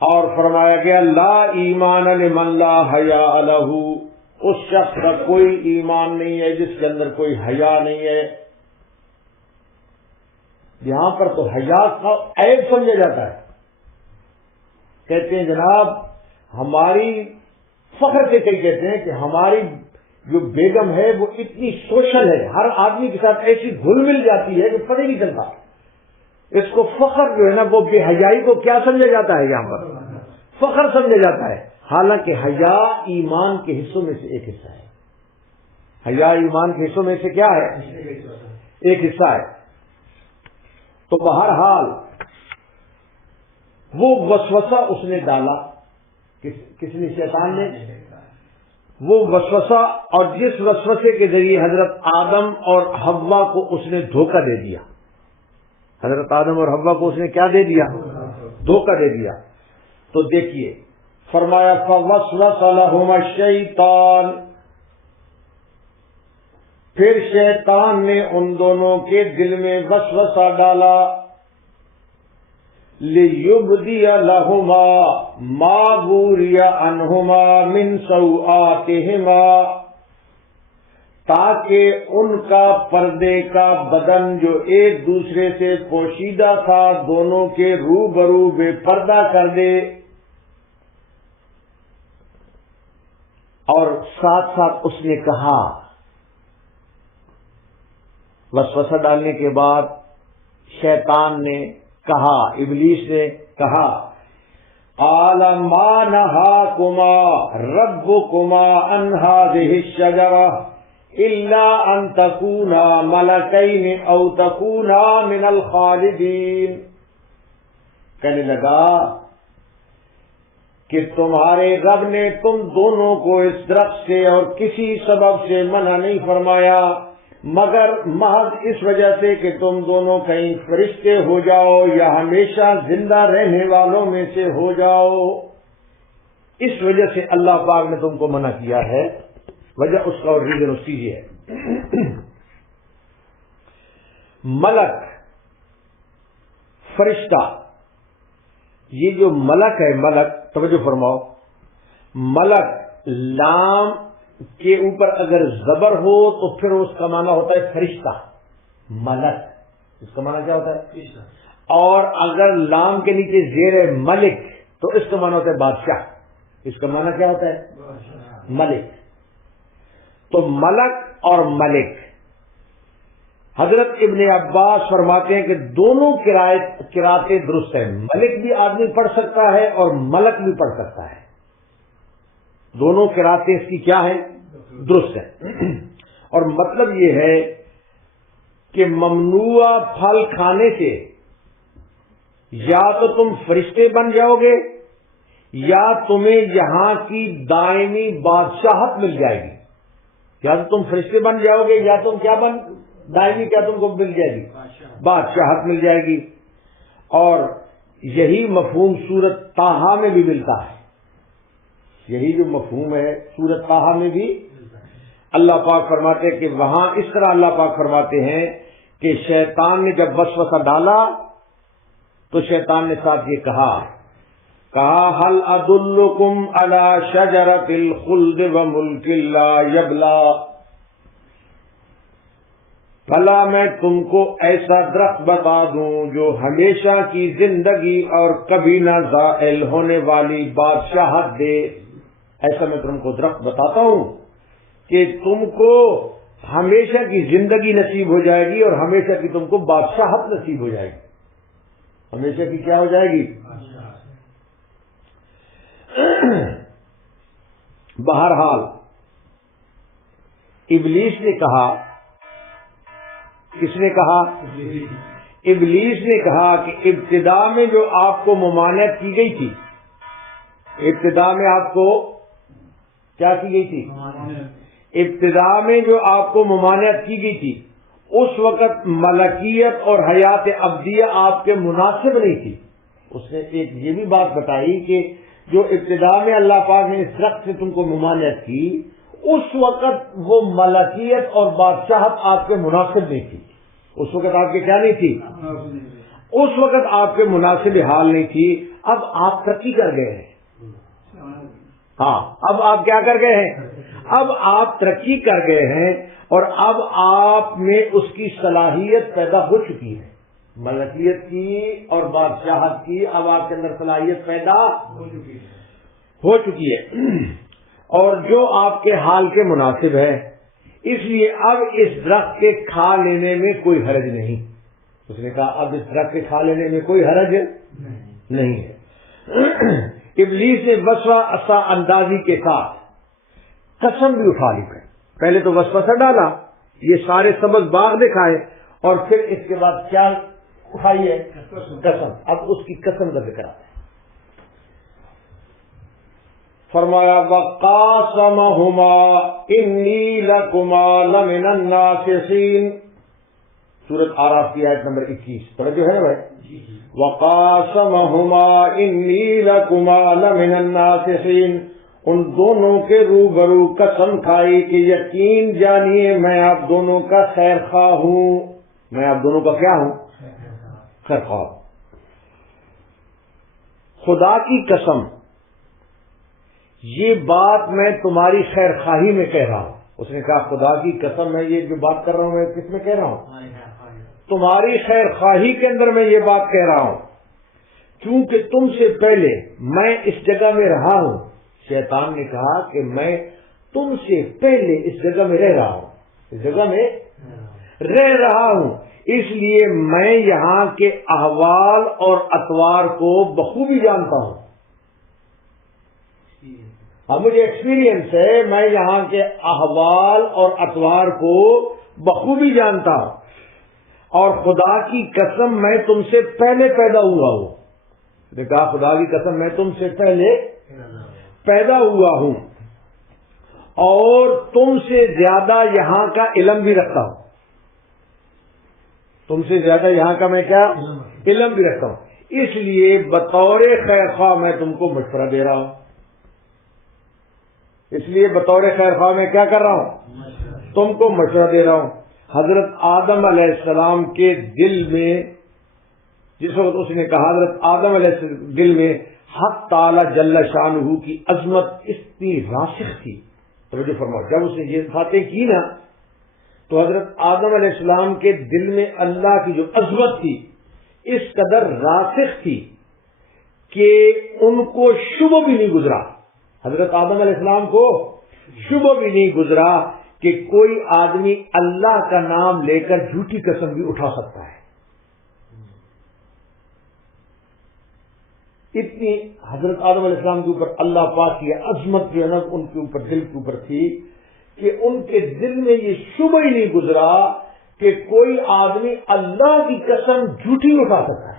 اور فرمایا گیا لا ایمان لمن لا حیاء لہ. اس شخص کا کوئی ایمان نہیں ہے جس کے اندر کوئی حیا نہیں ہے. یہاں پر تو حیا کا عیب سمجھا جاتا ہے. کہتے ہیں جناب ہماری فخر سے کئی کہتے ہیں کہ ہماری جو بیگم ہے وہ اتنی سوشل ہے، ہر آدمی کے ساتھ ایسی گھل مل جاتی ہے کہ پتہ ہی نہیں چلتا. اس کو فخر جو ہے نا وہ بے حیائی کو کیا سمجھا جاتا ہے؟ یہاں پر فخر سمجھا جاتا ہے. حالانکہ حیا ایمان کے حصوں میں سے ایک حصہ ہے. حیا ایمان کے حصوں میں سے کیا ہے؟ ایک حصہ ہے. تو بہرحال وہ وسوسہ اس نے ڈالا. کس نے؟ شیطان نے. وہ وسوسہ، اور جس وسوسے کے ذریعے حضرت آدم اور حوا کو اس نے دھوکہ دے دیا. حضرت آدم اور حوا کو اس نے کیا دے دیا؟ دھوکہ دے دیا. تو دیکھیے فرمایا فوسوس لہما الشیطان. پھر شیطان نے ان دونوں کے دل میں وسوسہ ڈالا لیبدی لہما ما بوری عنہما من سوآتہما، تاکہ ان کا پردے کا بدن جو ایک دوسرے سے پوشیدہ تھا دونوں کے روبرو بے پردہ کر دے. اور ساتھ ساتھ اس نے کہا، وسوسہ ڈالنے کے بعد شیطان نے کہا، ابلیس نے کہا قال ما نہاکما ربکما عن ہذہ الشجرہ الا ان تکونا ملکین او تکونا من الخالدین. کہنے لگا کہ تمہارے رب نے تم دونوں کو اس درخت سے اور کسی سبب سے منع نہیں فرمایا مگر محض اس وجہ سے کہ تم دونوں کہیں فرشتے ہو جاؤ یا ہمیشہ زندہ رہنے والوں میں سے ہو جاؤ. اس وجہ سے اللہ پاک نے تم کو منع کیا ہے. وجہ اس کا اور ریزن اس کی یہ ہے. ملک، فرشتہ، یہ جو ملک ہے، ملک توجہ فرماؤ، ملک لام کے اوپر اگر زبر ہو تو پھر اس کا معنی ہوتا ہے فرشتہ. ملک اس کا معنی کیا ہوتا ہے؟ فرشتہ. اور اگر لام کے نیچے زیر ملک تو اس کا معنی ہوتا ہے بادشاہ. اس کا معنی کیا ہوتا ہے؟ ملک. تو ملک اور ملک، حضرت ابن عباس فرماتے ہیں کہ دونوں قراتیں درست ہیں. ملک بھی آدمی پڑھ سکتا ہے اور ملک بھی پڑھ سکتا ہے. دونوں قراتیں اس کی کیا ہے؟ درست ہے. اور مطلب یہ ہے کہ ممنوع پھل کھانے سے یا تو تم فرشتے بن جاؤ گے یا تمہیں یہاں کی دائمی بادشاہت مل جائے گی. یا تو تم فرشتے بن جاؤ گے یا تم کیا دائمی کیا تم کو مل جائے گی؟ بادشاہت مل جائے گی. اور یہی مفہوم سورۃ طٰہٰ میں بھی ملتا ہے. یہی جو مفہوم ہے سورۃ طٰہٰ میں بھی اللہ پاک فرماتے ہیں کہ وہاں اس طرح اللہ پاک فرماتے ہیں کہ شیطان نے جب وسوسہ ڈالا تو شیطان نے ساتھ یہ کہا هل ادلکم علی شجرۃ الخلد وملک لا یبلی، بھلا میں تم کو ایسا درخت بتا دوں جو ہمیشہ کی زندگی اور کبھی نہ زائل ہونے والی بادشاہت دے. ایسا میں تم کو درخت بتاتا ہوں کہ تم کو ہمیشہ کی زندگی نصیب ہو جائے گی اور ہمیشہ کی تم کو بادشاہت نصیب ہو جائے گی. ہمیشہ کی کیا ہو جائے گی؟ بہرحال ابلیس نے کہا، کس نے کہا؟ ابلیس نے کہا کہ ابتدا میں جو آپ کو ممانعت کی گئی تھی، ابتدا میں آپ کو کیا کی گئی تھی؟ ابتدا میں جو آپ کو ممانعت کی گئی تھی اس وقت ملکیت اور حیات ابدیہ آپ کے مناسب نہیں تھی. اس نے ایک یہ بھی بات بتائی کہ جو ابتدا میں اللہ پاک نے اس درخت سے تم کو ممانعت کی اس وقت وہ ملکیت اور بادشاہت آپ کے مناسب نہیں تھی. اس وقت آپ کے کیا نہیں تھی؟ اس وقت آپ کے مناسب حال نہیں تھی. اب آپ ترقی کر گئے ہیں. ہاں، اب آپ کیا کر گئے ہیں؟ اب آپ ترقی کر گئے ہیں اور اب آپ میں اس کی صلاحیت پیدا ہو چکی ہے. ملکیت کی اور بادشاہت کی اب آپ کے اندر صلاحیت پیدا ہو چکی ہے اور جو آپ کے حال کے مناسب ہے. اس لیے اب اس درخت کے کھا لینے میں کوئی حرج نہیں. اس نے کہا اب اس درخت کے کھا لینے میں کوئی حرج نہیں ہے. ابلیس نے وسوسہ اندازی کے ساتھ قسم بھی اٹھا لی. پہلے تو وسوسہ ڈالا، یہ سارے سبز باغ دکھائے اور پھر اس کے بعد کیا اٹھائی ہے؟ قسم. اب اس کی قسم کا ذکر آتا ہے. فرمایا وَقَاسَمَهُمَا إِنِّي لَكُمَا لَمِنَ النَّاصِحِينَ، سورۃ اعراف کی آیت نمبر 21 پڑھے جو ہے نا بھائی. وَقَاسَمَهُمَا إِنِّي لَكُمَا لَمِنَ النَّاصِحِينَ، ان دونوں کے روبرو قسم کھائی کہ یقین جانیے میں آپ دونوں کا خیر خواہ ہوں. میں آپ دونوں کا کیا ہوں؟ خیر خواہ. خدا کی قسم یہ بات میں تمہاری خیر خواہی میں کہہ رہا ہوں. اس نے کہا خدا کی قسم میں یہ جو بات کر رہا ہوں میں کس میں کہہ رہا ہوں؟ تمہاری خیر خواہی کے اندر میں یہ بات کہہ رہا ہوں کیونکہ تم سے پہلے میں اس جگہ میں رہا ہوں. شیطان نے کہا کہ میں تم سے پہلے اس جگہ میں رہ رہا ہوں، اس جگہ میں رہ رہا ہوں، اس لیے میں یہاں کے احوال اور اطوار کو بخوبی جانتا ہوں. اب مجھے ایکسپیرینس ہے، میں یہاں کے احوال اور اطوار کو بخوبی جانتا ہوں. اور خدا کی قسم میں تم سے پہلے پیدا ہوا ہوں. نے کہا خدا کی قسم میں تم سے پہلے پیدا ہوا ہوں اور تم سے زیادہ یہاں کا علم بھی رکھتا ہوں. تم سے زیادہ یہاں کا میں کیا علم بھی رکھتا ہوں. اس لیے بطور خیر خواہ میں تم کو مشورہ دے رہا ہوں. اس لیے بطور خیر خواہ میں کیا کر رہا ہوں؟ تم کو مشورہ دے رہا ہوں. حضرت آدم علیہ السلام کے دل میں جس وقت اس نے کہا حضرت آدم علیہ السلام دل میں حق تعالی جل شانہ کی عظمت اتنی راسخ تھی. توجہ فرماؤ، جب اس نے یہ باتیں کی نا تو حضرت آدم علیہ السلام کے دل میں اللہ کی جو عظمت تھی اس قدر راسخ تھی کہ ان کو شبہ بھی نہیں گزرا. حضرت آدم علیہ السلام کو شبہ بھی نہیں گزرا کہ کوئی آدمی اللہ کا نام لے کر جھوٹی قسم بھی اٹھا سکتا ہے. اتنی حضرت آدم علیہ السلام کے اوپر اللہ پاک کی عظمت جو ہے نا ان کے اوپر دل کے اوپر تھی کہ ان کے دل میں یہ شبہ ہی نہیں گزرا کہ کوئی آدمی اللہ کی قسم جھوٹی اٹھا سکتا ہے.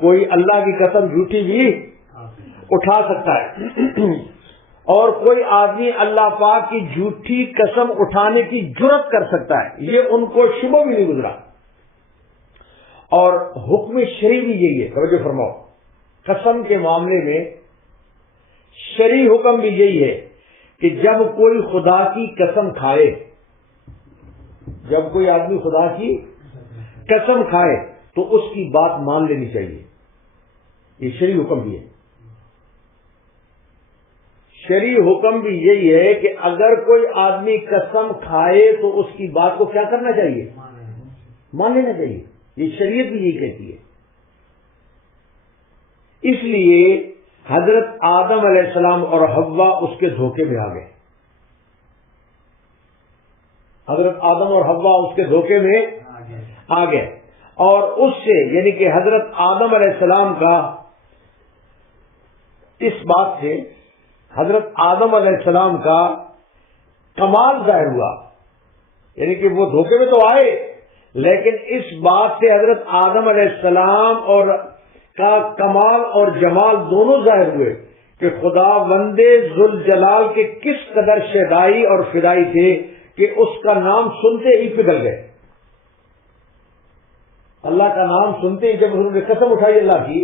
کوئی اللہ کی قسم جھوٹی بھی اٹھا سکتا ہے اور کوئی آدمی اللہ پاک کی جھوٹی قسم اٹھانے کی جرات کر سکتا ہے، یہ ان کو شبہ بھی نہیں گزرا۔ اور حکم شرعی بھی یہی ہے، توجہ فرماؤ، قسم کے معاملے میں شرعی حکم بھی یہی ہے کہ جب کوئی خدا کی قسم کھائے، جب کوئی آدمی خدا کی قسم کھائے تو اس کی بات مان لینی چاہیے، یہ شرعی حکم بھی ہے۔ شرعی حکم بھی یہی ہے کہ اگر کوئی آدمی قسم کھائے تو اس کی بات کو کیا کرنا چاہیے؟ مان لینا چاہیے، یہ شریعت بھی یہی کہتی ہے۔ اس لیے حضرت آدم علیہ السلام اور حوا اس کے دھوکے میں آ گئے، حضرت آدم اور حوا اس کے دھوکے میں آ گئے، اور اس سے یعنی کہ حضرت آدم علیہ السلام کا اس بات سے حضرت آدم علیہ السلام کا کمال ظاہر ہوا، یعنی کہ وہ دھوکے میں تو آئے لیکن اس بات سے حضرت آدم علیہ السلام اور کا کمال اور جمال دونوں ظاہر ہوئے کہ خدا بندے ذوالجلال کے کس قدر شیدائی اور فدائی تھے کہ اس کا نام سنتے ہی پگھل گئے۔ اللہ کا نام سنتے ہی، جب انہوں نے قسم اٹھائی اللہ کی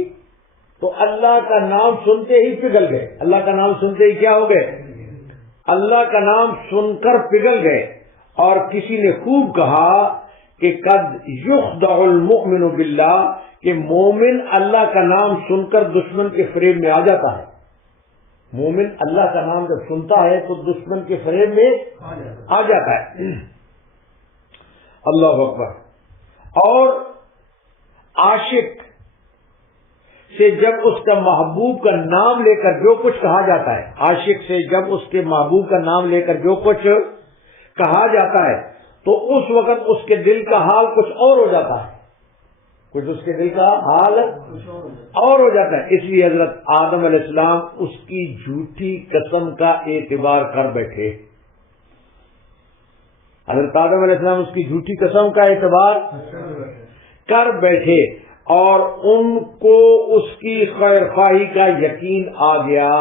تو اللہ کا نام سنتے ہی پگھل گئے، اللہ کا نام سنتے ہی کیا ہو گئے؟ اللہ کا نام سن کر پگھل گئے۔ اور کسی نے خوب کہا کہ قد یخدع المؤمن باللہ، کہ مومن اللہ کا نام سن کر دشمن کے فریب میں آ جاتا ہے۔ مومن اللہ کا نام جب سنتا ہے تو دشمن کے فریب میں آ جاتا ہے۔ اللہ اکبر۔ اور عاشق سے جب اس کا محبوب کا نام لے کر جو کچھ کہا جاتا ہے، عاشق سے جب اس کے محبوب کا نام لے کر جو کچھ کہا جاتا ہے تو اس وقت اس کے دل کا حال کچھ اور ہو جاتا ہے، کچھ اس کے دل کا حال اور ہو جاتا ہے۔ اس لیے حضرت آدم علیہ السلام اس کی جھوٹی قسم کا اعتبار کر بیٹھے، حضرت آدم علیہ السلام اس کی جھوٹی قسم کا اعتبار کر بیٹھے، اور ان کو اس کی خیر خواہی کا یقین آ گیا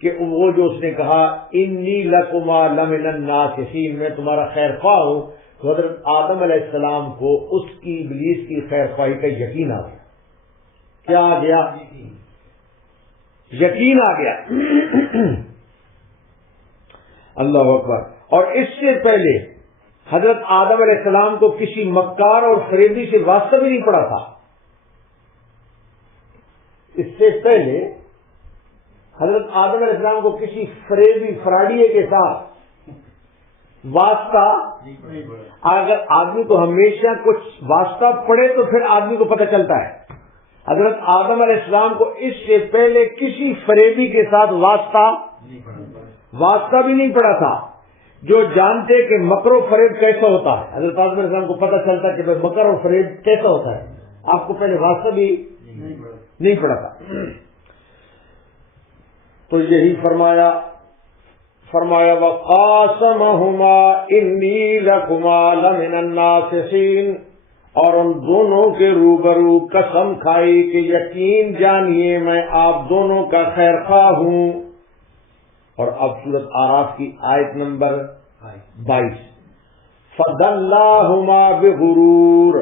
کہ وہ جو اس نے کہا انی لکما لمن الناصحین، میں تمہارا خیر خواہ ہوں، تو حضرت آدم علیہ السلام کو اس کی ابلیس کی خیر خواہی کا یقین آ گیا۔ کیا آ گیا؟ یقین آ گیا۔ اللہ اکبر۔ اور اس سے پہلے حضرت آدم علیہ السلام کو کسی مکار اور فریبی سے واسطہ بھی نہیں پڑا تھا، اس سے پہلے حضرت آدم علیہ السلام کو کسی فریبی فراڈیے کے ساتھ واسطہ، اگر آدمی کو ہمیشہ کچھ واسطہ پڑے تو پھر آدمی کو پتہ چلتا ہے، حضرت آدم علیہ السلام کو اس سے پہلے کسی فریبی کے ساتھ واسطہ بھی نہیں پڑا تھا، جو جانتے کہ مکر و فریب کیسا ہوتا ہے۔ حضرت آدم علیہ السلام کو پتہ چلتا کہ بھائی مکر اور فریب کیسا ہوتا ہے، آپ کو پہلے واسطہ بھی نہیں پڑا تھا۔ تو یہی فرمایا وَقَاسَمَهُمَا إِنِّي لَكُمَا لَمِنَ النَّاصِحِينَ، اور ان دونوں کے روبرو قسم کھائی کہ یقین جانیے میں آپ دونوں کا خیر خواہ ہوں۔ اور اب سورۃ اعراف کی آیت نمبر 22، فَدَلَّاهُمَا بِغُرُورٍ،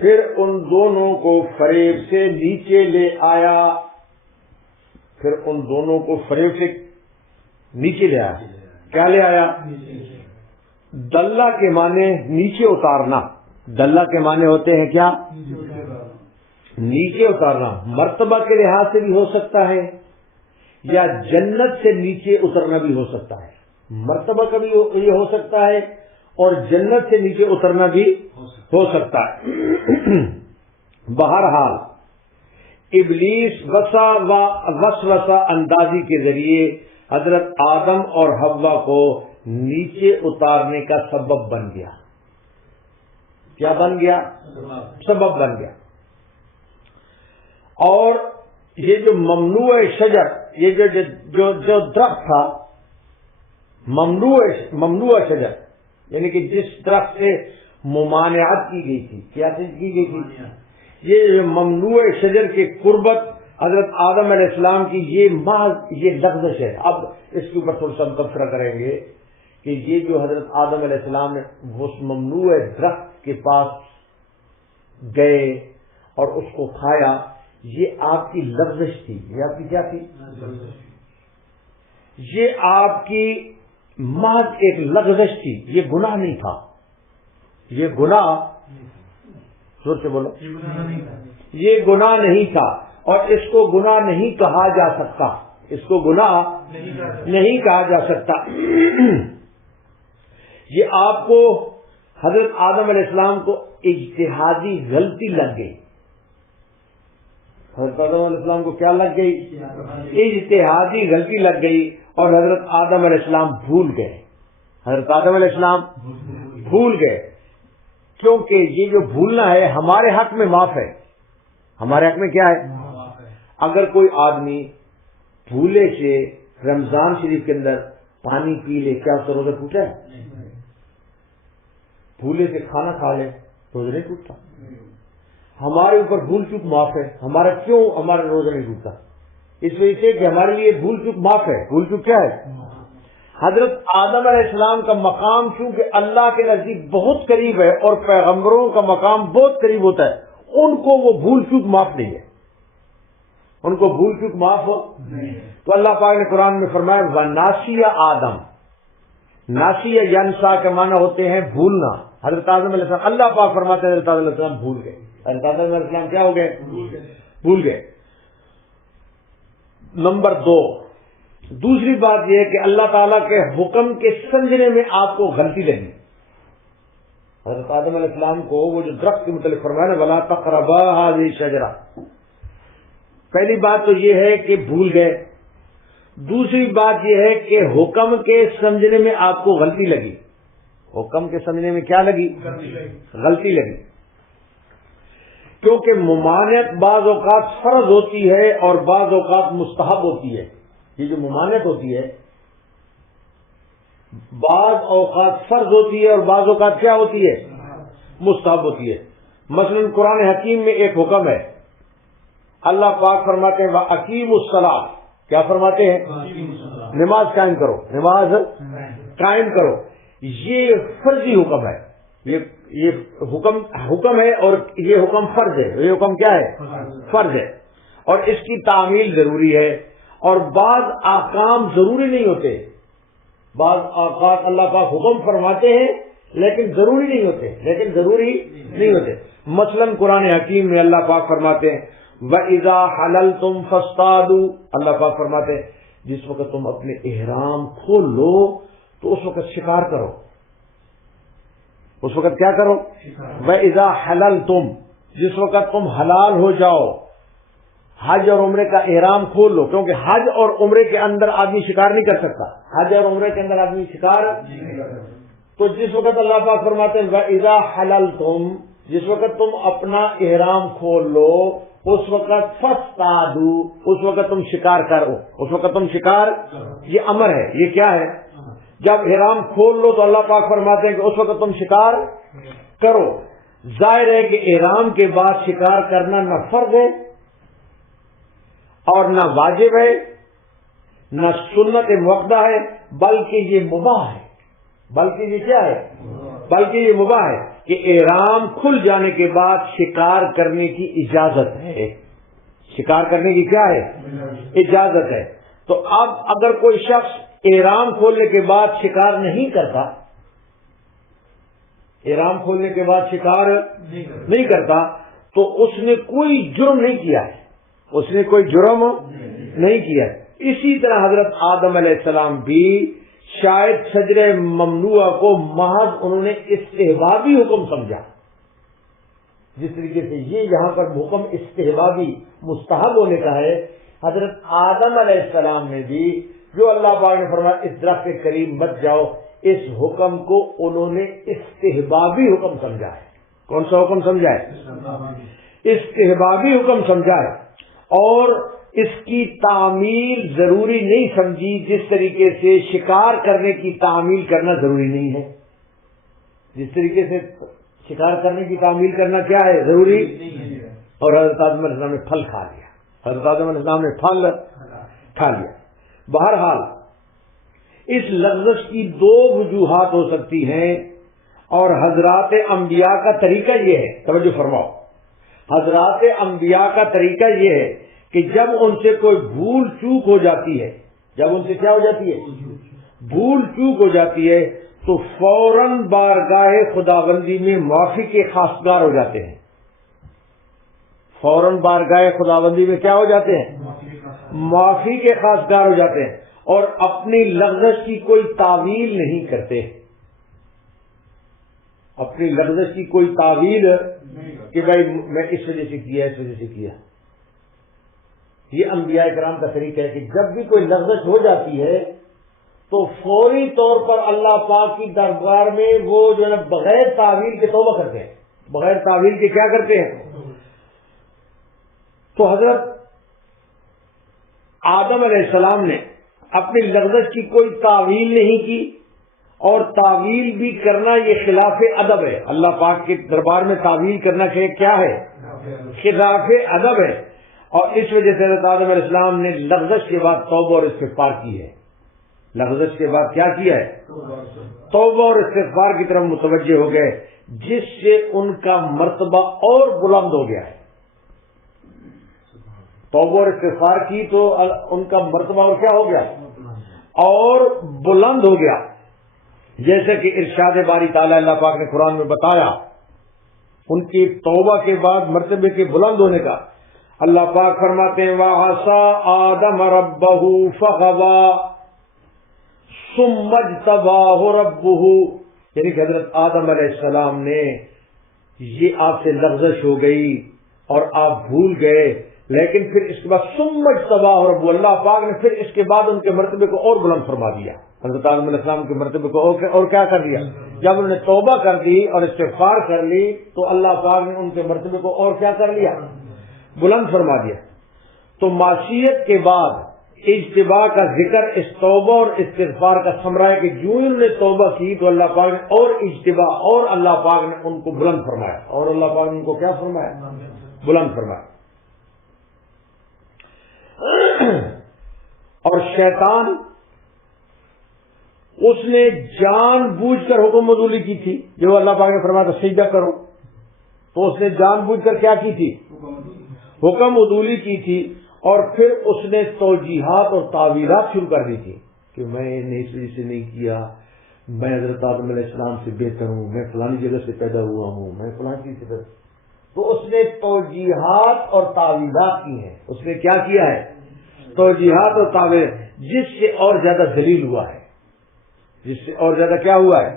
پھر ان دونوں کو فریب سے نیچے لے آیا، پھر ان دونوں کو فریب سے نیچے لے آیا۔ کیا لے آیا؟ دلہ کے معنی نیچے اتارنا، دلہ کے معنی ہوتے ہیں کیا؟ نیچے اتارنا، مرتبہ کے لحاظ سے بھی ہو سکتا ہے یا جنت سے نیچے اترنا بھی ہو سکتا ہے، مرتبہ کا بھی یہ ہو سکتا ہے اور جنت سے نیچے اترنا بھی ہو سکتا ہے۔ بہرحال ابلیس وسوسہ اندازی کے ذریعے حضرت آدم اور حوا کو نیچے اتارنے کا سبب بن گیا۔ کیا بن گیا؟ سبب بن گیا۔ اور یہ جو ممنوع شجر، یہ جو درخت تھا، ممنوع شجر یعنی کہ جس درخت سے ممانعت کی گئی تھی، کیا کی گئی تھی؟ یہ ممنوع شجر کے قربت حضرت آدم علیہ السلام کی یہ محض یہ لغزش ہے. اب اس کے اوپر تھوڑا سا ہم تبصرہ کریں گے کہ یہ جو حضرت آدم علیہ السلام نے اس ممنوع درخت کے پاس گئے اور اس کو کھایا، یہ آپ کی لغزش تھی. یہ آپ کی کیا تھی؟ یہ آپ کی محض ایک لغزش تھی، یہ گناہ نہیں تھا. یہ گناہ، زور سے بولو، یہ گناہ نہیں تھا، اور اس کو گناہ نہیں کہا جا سکتا. اس کو گناہ نہیں کہا جا سکتا. یہ آپ کو حضرت آدم علیہ السلام کو اجتہادی غلطی لگ گئی. حضرت آدم علیہ السلام کو کیا لگ گئی؟ اجتہادی غلطی لگ گئی، اور حضرت آدم علیہ السلام بھول گئے. حضرت آدم علیہ السلام بھول گئے، کیونکہ یہ جو بھولنا ہے ہمارے حق میں معاف ہے. ہمارے حق میں کیا ہے؟ اگر کوئی آدمی بھولے سے رمضان شریف کے اندر پانی پی لے، کیا اس کا روزہ ٹوٹا ہے؟ بھولے سے کھانا کھا لے، روزہ نہیں ٹوٹتا. ہمارے اوپر بھول چوک معاف ہے. ہمارا روزہ نہیں ٹوٹتا؟ اس وجہ سے کہ ہمارے لیے بھول چوک معاف ہے. بھول چوک کیا ہے؟ حضرت آدم علیہ السلام کا مقام چونکہ اللہ کے نزدیک بہت قریب ہے، اور پیغمبروں کا مقام بہت قریب ہوتا ہے، ان کو وہ بھول چوک معاف نہیں ہے. ان کو بھول چوک معاف ہو تو اللہ پاک نے قرآن میں فرمایا وَنَاسِيَ آدم. ناسیہ ینسا کے معنی ہوتے ہیں بھولنا. حضرت آدم علیہ السلام، اللہ پاک فرماتے ہیں حضرت آدم علیہ السلام بھول گئے. حضرت آدم علیہ السلام کیا ہو گئے؟ بھول گئے. نمبر 2، دوسری بات یہ ہے کہ اللہ تعالیٰ کے حکم کے سمجھنے میں آپ کو غلطی لگی. حضرت آدم علیہ السلام کو وہ جو درخت کے متعلق فرمایا نا وَلَا تَقْرَبَا هَٰذِهِ الشَّجَرَةَ، پہلی بات تو یہ ہے کہ بھول گئے. دوسری بات یہ ہے کہ حکم کے سمجھنے میں آپ کو غلطی لگی. حکم کے سمجھنے میں کیا لگی؟ غلطی لگی. کیونکہ ممانعت بعض اوقات فرض ہوتی ہے اور بعض اوقات مستحب ہوتی ہے. یہ جو ممانعت ہوتی ہے بعض اوقات فرض ہوتی ہے اور بعض اوقات کیا ہوتی ہے؟ مستحب ہوتی ہے. مثلا قرآن حکیم میں ایک حکم ہے، اللہ پاک فرماتے ہیں وَأَقِیمُوا الصَّلَاةَ، کیا فرماتے ہیں؟ نماز قائم کرو، نماز قائم کرو. یہ فرضی حکم ہے. یہ حکم ہے، اور یہ حکم فرض ہے. یہ حکم کیا ہے؟ فرض ہے، اور اس کی تعمیل ضروری ہے. اور بعض احکام ضروری نہیں ہوتے. بعض اوقات اللہ پاک حکم فرماتے ہیں لیکن ضروری نہیں ہوتے. مثلا قرآن حکیم میں اللہ پاک فرماتے ہیں وَإِذَا حَلَلْتُمْ فَاصْطَادُوا، اللہ پاک فرماتے ہیں جس وقت تم اپنے احرام کھول لو تو اس وقت شکار کرو. اس وقت کیا کرو؟ وَإِذَا حَلَلْتُمْ، جس وقت تم حلال ہو جاؤ، حج اور عمرے کا احرام کھول لو. کیونکہ حج اور عمرے کے اندر آدمی شکار نہیں کر سکتا. حج اور عمرے کے اندر آدمی شکار نہیں کر سکتا. تو جس وقت اللہ پاک فرماتے ہیں وَإِذَا حَلَلْتُمْ، جس وقت تم اپنا احرام کھول لو، اس وقت فاصطادوا، اس وقت تم شکار کرو. اس وقت تم شکار، یہ امر ہے. یہ کیا ہے؟ جب احرام کھول لو تو اللہ پاک فرماتے ہیں کہ اس وقت تم شکار کرو. ظاہر ہے کہ احرام کے بعد شکار کرنا نہ فرض ہے اور نہ واجب ہے، نہ سنت مؤکدہ ہے، بلکہ یہ مباح ہے. بلکہ یہ کیا ہے؟ بلکہ یہ مباح ہے کہ احرام کھل جانے کے بعد شکار کرنے کی اجازت ہے. شکار کرنے کی کیا ہے؟ اجازت ہے. تو اب اگر کوئی شخص احرام کھولنے کے بعد شکار نہیں کرتا، احرام کھولنے کے بعد شکار نہیں کرتا، تو اس نے کوئی جرم نہیں کیا ہے. اس نے کوئی جرم نہیں کیا ہے. اسی طرح حضرت آدم علیہ السلام بھی شاید شجرہ ممنوعہ کو محض انہوں نے استحبابی حکم سمجھا. جس طریقے سے یہ یہاں پر حکم استحبابی مستحب ہونے کا ہے، حضرت آدم علیہ السلام نے بھی جو اللہ پاک نے فرمایا اس درخت کے قریب مت جاؤ، اس حکم کو انہوں نے استحبابی حکم سمجھا ہے. کون سا حکم سمجھا ہے؟ استحبابی حکم سمجھا ہے. اور اس کی تعمیل ضروری نہیں سمجھی، جس طریقے سے شکار کرنے کی تعمیل کرنا ضروری نہیں ہے. جس طریقے سے شکار کرنے کی تعمیل کرنا کیا ہے؟ ضروری اور حضرت آدم علیہ السلام نے پھل کھا لیا. حضرت آدم علیہ السلام نے پھل کھا لیا. بہرحال اس لغزش کی دو وجوہات ہو سکتی ہیں، اور حضرات انبیاء کا طریقہ یہ ہے، توجہ فرماؤ، حضرات انبیاء کا طریقہ یہ ہے کہ جب ان سے کوئی بھول چوک ہو جاتی ہے، جب ان سے کیا ہو جاتی ہے، بھول چوک ہو جاتی ہے، تو فوراً بارگاہ خداوندی میں معافی کے خواستگار ہو جاتے ہیں. فوراً بارگاہ خداوندی میں کیا ہو جاتے ہیں، معافی کے خواستگار ہو جاتے ہیں، اور اپنی لغزش کی کوئی تعویل نہیں کرتے. اپنی لغزش کی کوئی تعویل کہ بھائی میں اس وجہ سے کیا، اس وجہ سے کیا. یہ انبیاء کرام کا طریقہ ہے کہ جب بھی کوئی لغزش ہو جاتی ہے تو فوری طور پر اللہ پاک کی دربار میں وہ جو ہے نا بغیر تعویل کے توبہ کرتے ہیں، بغیر تعویل کے کیا کرتے ہیں. تو حضرت آدم علیہ السلام نے اپنی لغزش کی کوئی تعویل نہیں کی، اور تعویل بھی کرنا یہ خلاف ادب ہے. اللہ پاک کے دربار میں تعویل کرنا کیا ہے، خلاف ادب ہے. اور اس وجہ سے حضرت آدم علیہ السلام نے لغزش کے بعد توبہ اور استغفار کی ہے. لغزش کے بعد کیا کیا ہے، توبہ اور استغفار کی طرف متوجہ ہو گئے، جس سے ان کا مرتبہ اور بلند ہو گیا ہے. توبہ اور استغفار کی تو ان کا مرتبہ اور کیا ہو گیا، اور بلند ہو گیا. جیسے کہ ارشاد باری تعالی اللہ پاک نے قرآن میں بتایا ان کی توبہ کے بعد مرتبے کے بلند ہونے کا. اللہ پاک فرماتے ہیں وَعَصَىٰ آدَمَ رَبَّهُ فَغَوَىٰ ثُمَّ اجْتَبَاهُ رَبُّهُ، یعنی کہ حضرت آدم علیہ السلام نے یہ آپ سے لغزش ہو گئی اور آپ بھول گئے، لیکن پھر اس کے بعد ثُمَّ اجْتَبَاهُ رَبُّهُ، اللہ پاک نے پھر اس کے بعد ان کے مرتبے کو اور بلند فرما دیا. حضرت آدم علیہ السلام کے مرتبے کو اور کیا کر دیا، جب انہوں نے توبہ کر دی اور استغفار کر لی تو اللہ پاک نے ان کے مرتبے کو اور کیا کر لیا، بلند فرما دیا. تو معصیت کے بعد اجتباء کا ذکر اس توبہ اور استغفار کا ثمرہ ہے کہ جو انہوں نے توبہ کی تو اللہ پاک نے اور اجتباء، اور اللہ پاک نے ان کو بلند فرمایا، اور اللہ پاک نے ان کو کیا فرمایا، بلند فرمایا. اور شیطان اس نے جان بوجھ کر حکم عدولی کی تھی، جو اللہ پاک نے فرمایا تھا سجدہ کرو، تو اس نے جان بوجھ کر کیا کی تھی، حکم عدولی کی تھی. اور پھر اس نے توجیحات اور تعویلات شروع کر دی تھی کہ میں نے اس وجہ سے نہیں کیا، میں حضرت آدم علیہ السلام سے بہتر ہوں، میں فلانی جگہ سے پیدا ہوا ہوں، میں فلانی چیز سے. تو اس نے توجیحات اور تعویلات کی ہیں. اس نے کیا کیا ہے، توجیحات اور تعویل، جس سے اور زیادہ ذلیل ہوا ہے، جس سے اور زیادہ کیا ہوا ہے،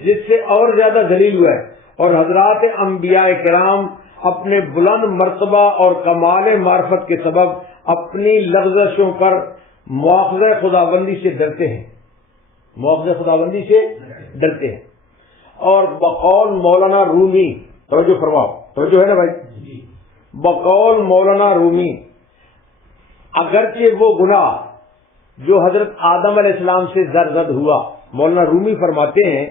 جس سے اور زیادہ ذلیل ہوا ہے. اور حضرات انبیاء کرام اپنے بلند مرتبہ اور کمال معرفت کے سبب اپنی لغزشوں پر مواخذہ خداوندی سے ڈرتے ہیں، مواخذہ خداوندی سے ڈرتے ہیں. اور بقول مولانا رومی، توجہ فرماؤ، توجہ ہے نا بھائی، بقول مولانا رومی اگرچہ وہ گناہ جو حضرت آدم علیہ السلام سے زرزد ہوا، مولانا رومی فرماتے ہیں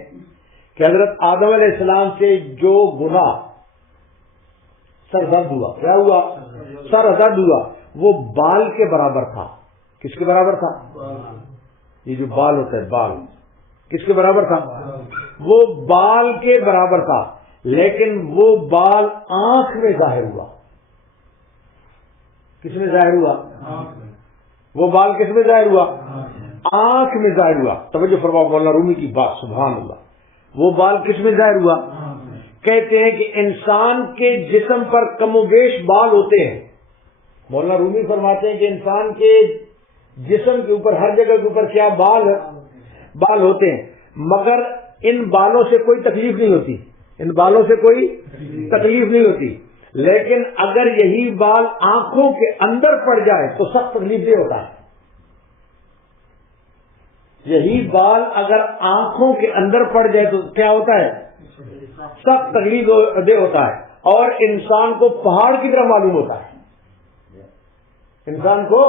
کہ حضرت آدم علیہ السلام سے جو گناہ سرزد ہوا، کیا ہوا، سرزد ہوا، وہ بال کے برابر تھا. کس کے برابر تھا، یہ جو بال ہوتا ہے بال کس کے برابر تھا، وہ بال کے برابر تھا. لیکن وہ بال آنکھ میں ظاہر ہوا. کس میں ظاہر ہوا، وہ بال کس میں ظاہر ہوا، آنکھ میں ظاہر ہوا. توجہ فرماؤ مولانا رومی کی بات، سبحان اللہ. وہ بال کس میں ظاہر ہوا، کہتے ہیں کہ انسان کے جسم پر کم و بیش بال ہوتے ہیں. مولانا رومی فرماتے ہیں کہ انسان کے جسم کے اوپر ہر جگہ کے اوپر کیا بال ہوتے ہیں، مگر ان بالوں سے کوئی تکلیف نہیں ہوتی، ان بالوں سے کوئی تکلیف نہیں ہوتی. لیکن اگر یہی بال آنکھوں کے اندر پڑ جائے تو سخت تکلیف دہ ہوتا ہے. یہی بال اگر آنکھوں کے اندر پڑ جائے تو کیا ہوتا ہے، سخت تکلیف دہ ہوتا ہے. اور انسان کو پہاڑ کی طرح معلوم ہوتا ہے، انسان کو.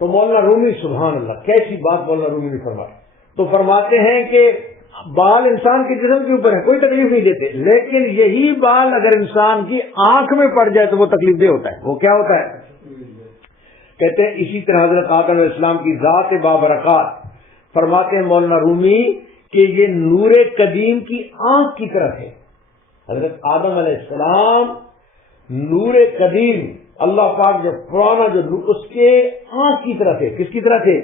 تو مولانا رومی، سبحان اللہ، کیسی بات مولانا رومی نے فرمائی. تو فرماتے ہیں کہ بال انسان کے جسم کے اوپر ہے، کوئی تکلیف نہیں دیتے، لیکن یہی بال اگر انسان کی آنکھ میں پڑ جائے تو وہ تکلیف دہ ہوتا ہے۔ وہ کیا ہوتا ہے؟ کہتے ہیں اسی طرح حضرت آدم علیہ السلام کی ذات بابرکات، فرماتے ہیں مولانا رومی کہ یہ نور قدیم کی آنکھ کی طرف ہے۔ حضرت آدم علیہ السلام نور قدیم، اللہ پاک جو پرانا جو اس کے آنکھ کی طرف ہے۔ کس کی طرف ہے؟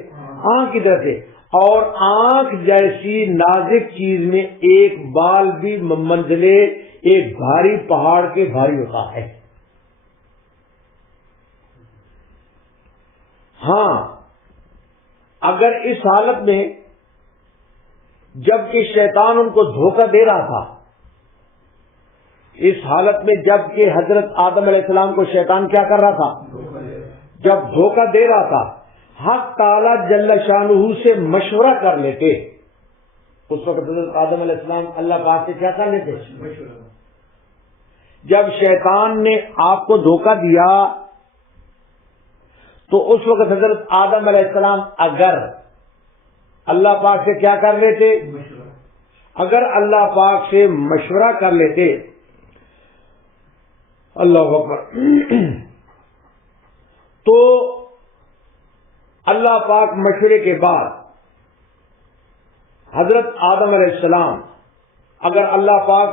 آنکھ کی طرف ہے۔ اور آنکھ جیسی نازک چیز میں ایک بال بھی منزلے ایک بھاری پہاڑ کے بھاری ہوتا ہے۔ ہاں، اگر اس حالت میں جبکہ شیطان ان کو دھوکہ دے رہا تھا، اس حالت میں جبکہ حضرت آدم علیہ السلام کو شیطان کیا کر رہا تھا؟ جب دھوکہ دے رہا تھا، حق تعالی جل شانہ سے مشورہ کر لیتے، اس وقت حضرت آدم علیہ السلام اللہ پاک سے کیا کر لیتے؟ جب شیطان نے آپ کو دھوکہ دیا تو اس وقت حضرت آدم علیہ السلام اگر اللہ پاک سے کیا کر لیتے؟ اگر اللہ پاک سے مشورہ کر لیتے، اللہ اکبر، تو اللہ پاک مشورے کے بعد حضرت آدم علیہ السلام اگر اللہ پاک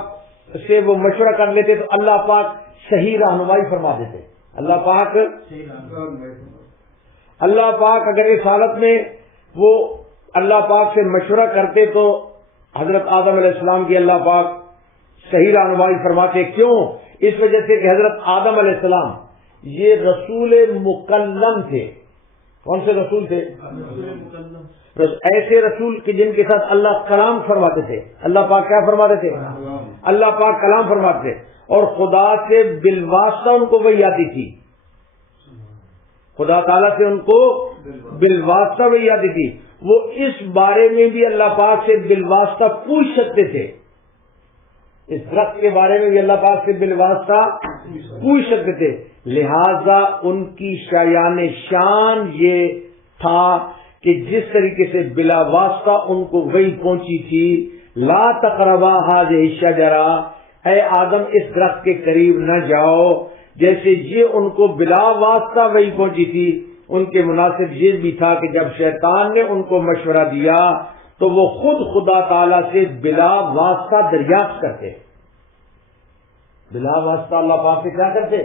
سے وہ مشورہ کر لیتے تو اللہ پاک صحیح رہنمائی فرما دیتے۔ اللہ پاک اگر اس حالت میں وہ اللہ پاک سے مشورہ کرتے تو حضرت آدم علیہ السلام کی اللہ پاک صحیح رہنمائی فرماتے۔ کیوں؟ اس وجہ سے کہ حضرت آدم علیہ السلام یہ رسول مکلم تھے۔ کون سے رسول تھے؟ ایسے رسول کہ جن کے ساتھ اللہ کلام فرماتے تھے۔ اللہ پاک کیا فرماتے تھے؟ اللہ پاک کلام فرماتے تھے، اور خدا سے بالواسطہ ان کو وحی آتی تھی۔ خدا تعالیٰ سے ان کو بالواسطہ وحی آتی تھی۔ وہ اس بارے میں بھی اللہ پاک سے بالواسطہ پوچھ سکتے تھے، اس درخت کے بارے میں بھی اللہ پاک سے بالواسطہ پوچھ سکتے تھے۔ لہذا ان کی شایان شان یہ تھا کہ جس طریقے سے بلا واسطہ ان کو وحی پہنچی تھی، لا تقربا هذه الشجرہ، اے آدم اس درخت کے قریب نہ جاؤ، جیسے یہ ان کو بلا واسطہ وحی پہنچی تھی، ان کے مناسب یہ بھی تھا کہ جب شیطان نے ان کو مشورہ دیا تو وہ خود خدا تعالی سے بلا واسطہ دریافت کرتے۔ بلا واسطہ اللہ پاک سے کیا کرتے؟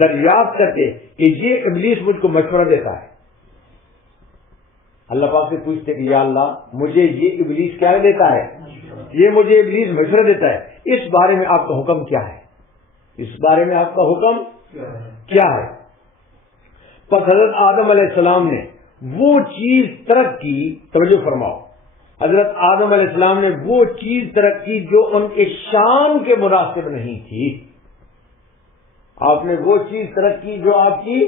دریافت کرتے کہ یہ ابلیس مجھ کو مشورہ دیتا ہے۔ اللہ پاک سے پوچھتے کہ یا اللہ مجھے یہ ابلیس کیا دیتا ہے؟ یہ مجھے ابلیس مشورہ دیتا ہے، اس بارے میں آپ کا حکم کیا ہے؟ اس بارے میں آپ کا حکم کیا ہے؟ پس حضرت آدم علیہ السلام نے وہ چیز ترک کی، توجہ فرماؤ، حضرت آدم علیہ السلام نے وہ چیز ترک کی جو ان کے شان کے مناسب نہیں تھی۔ آپ نے وہ چیز ترک کی جو آپ کی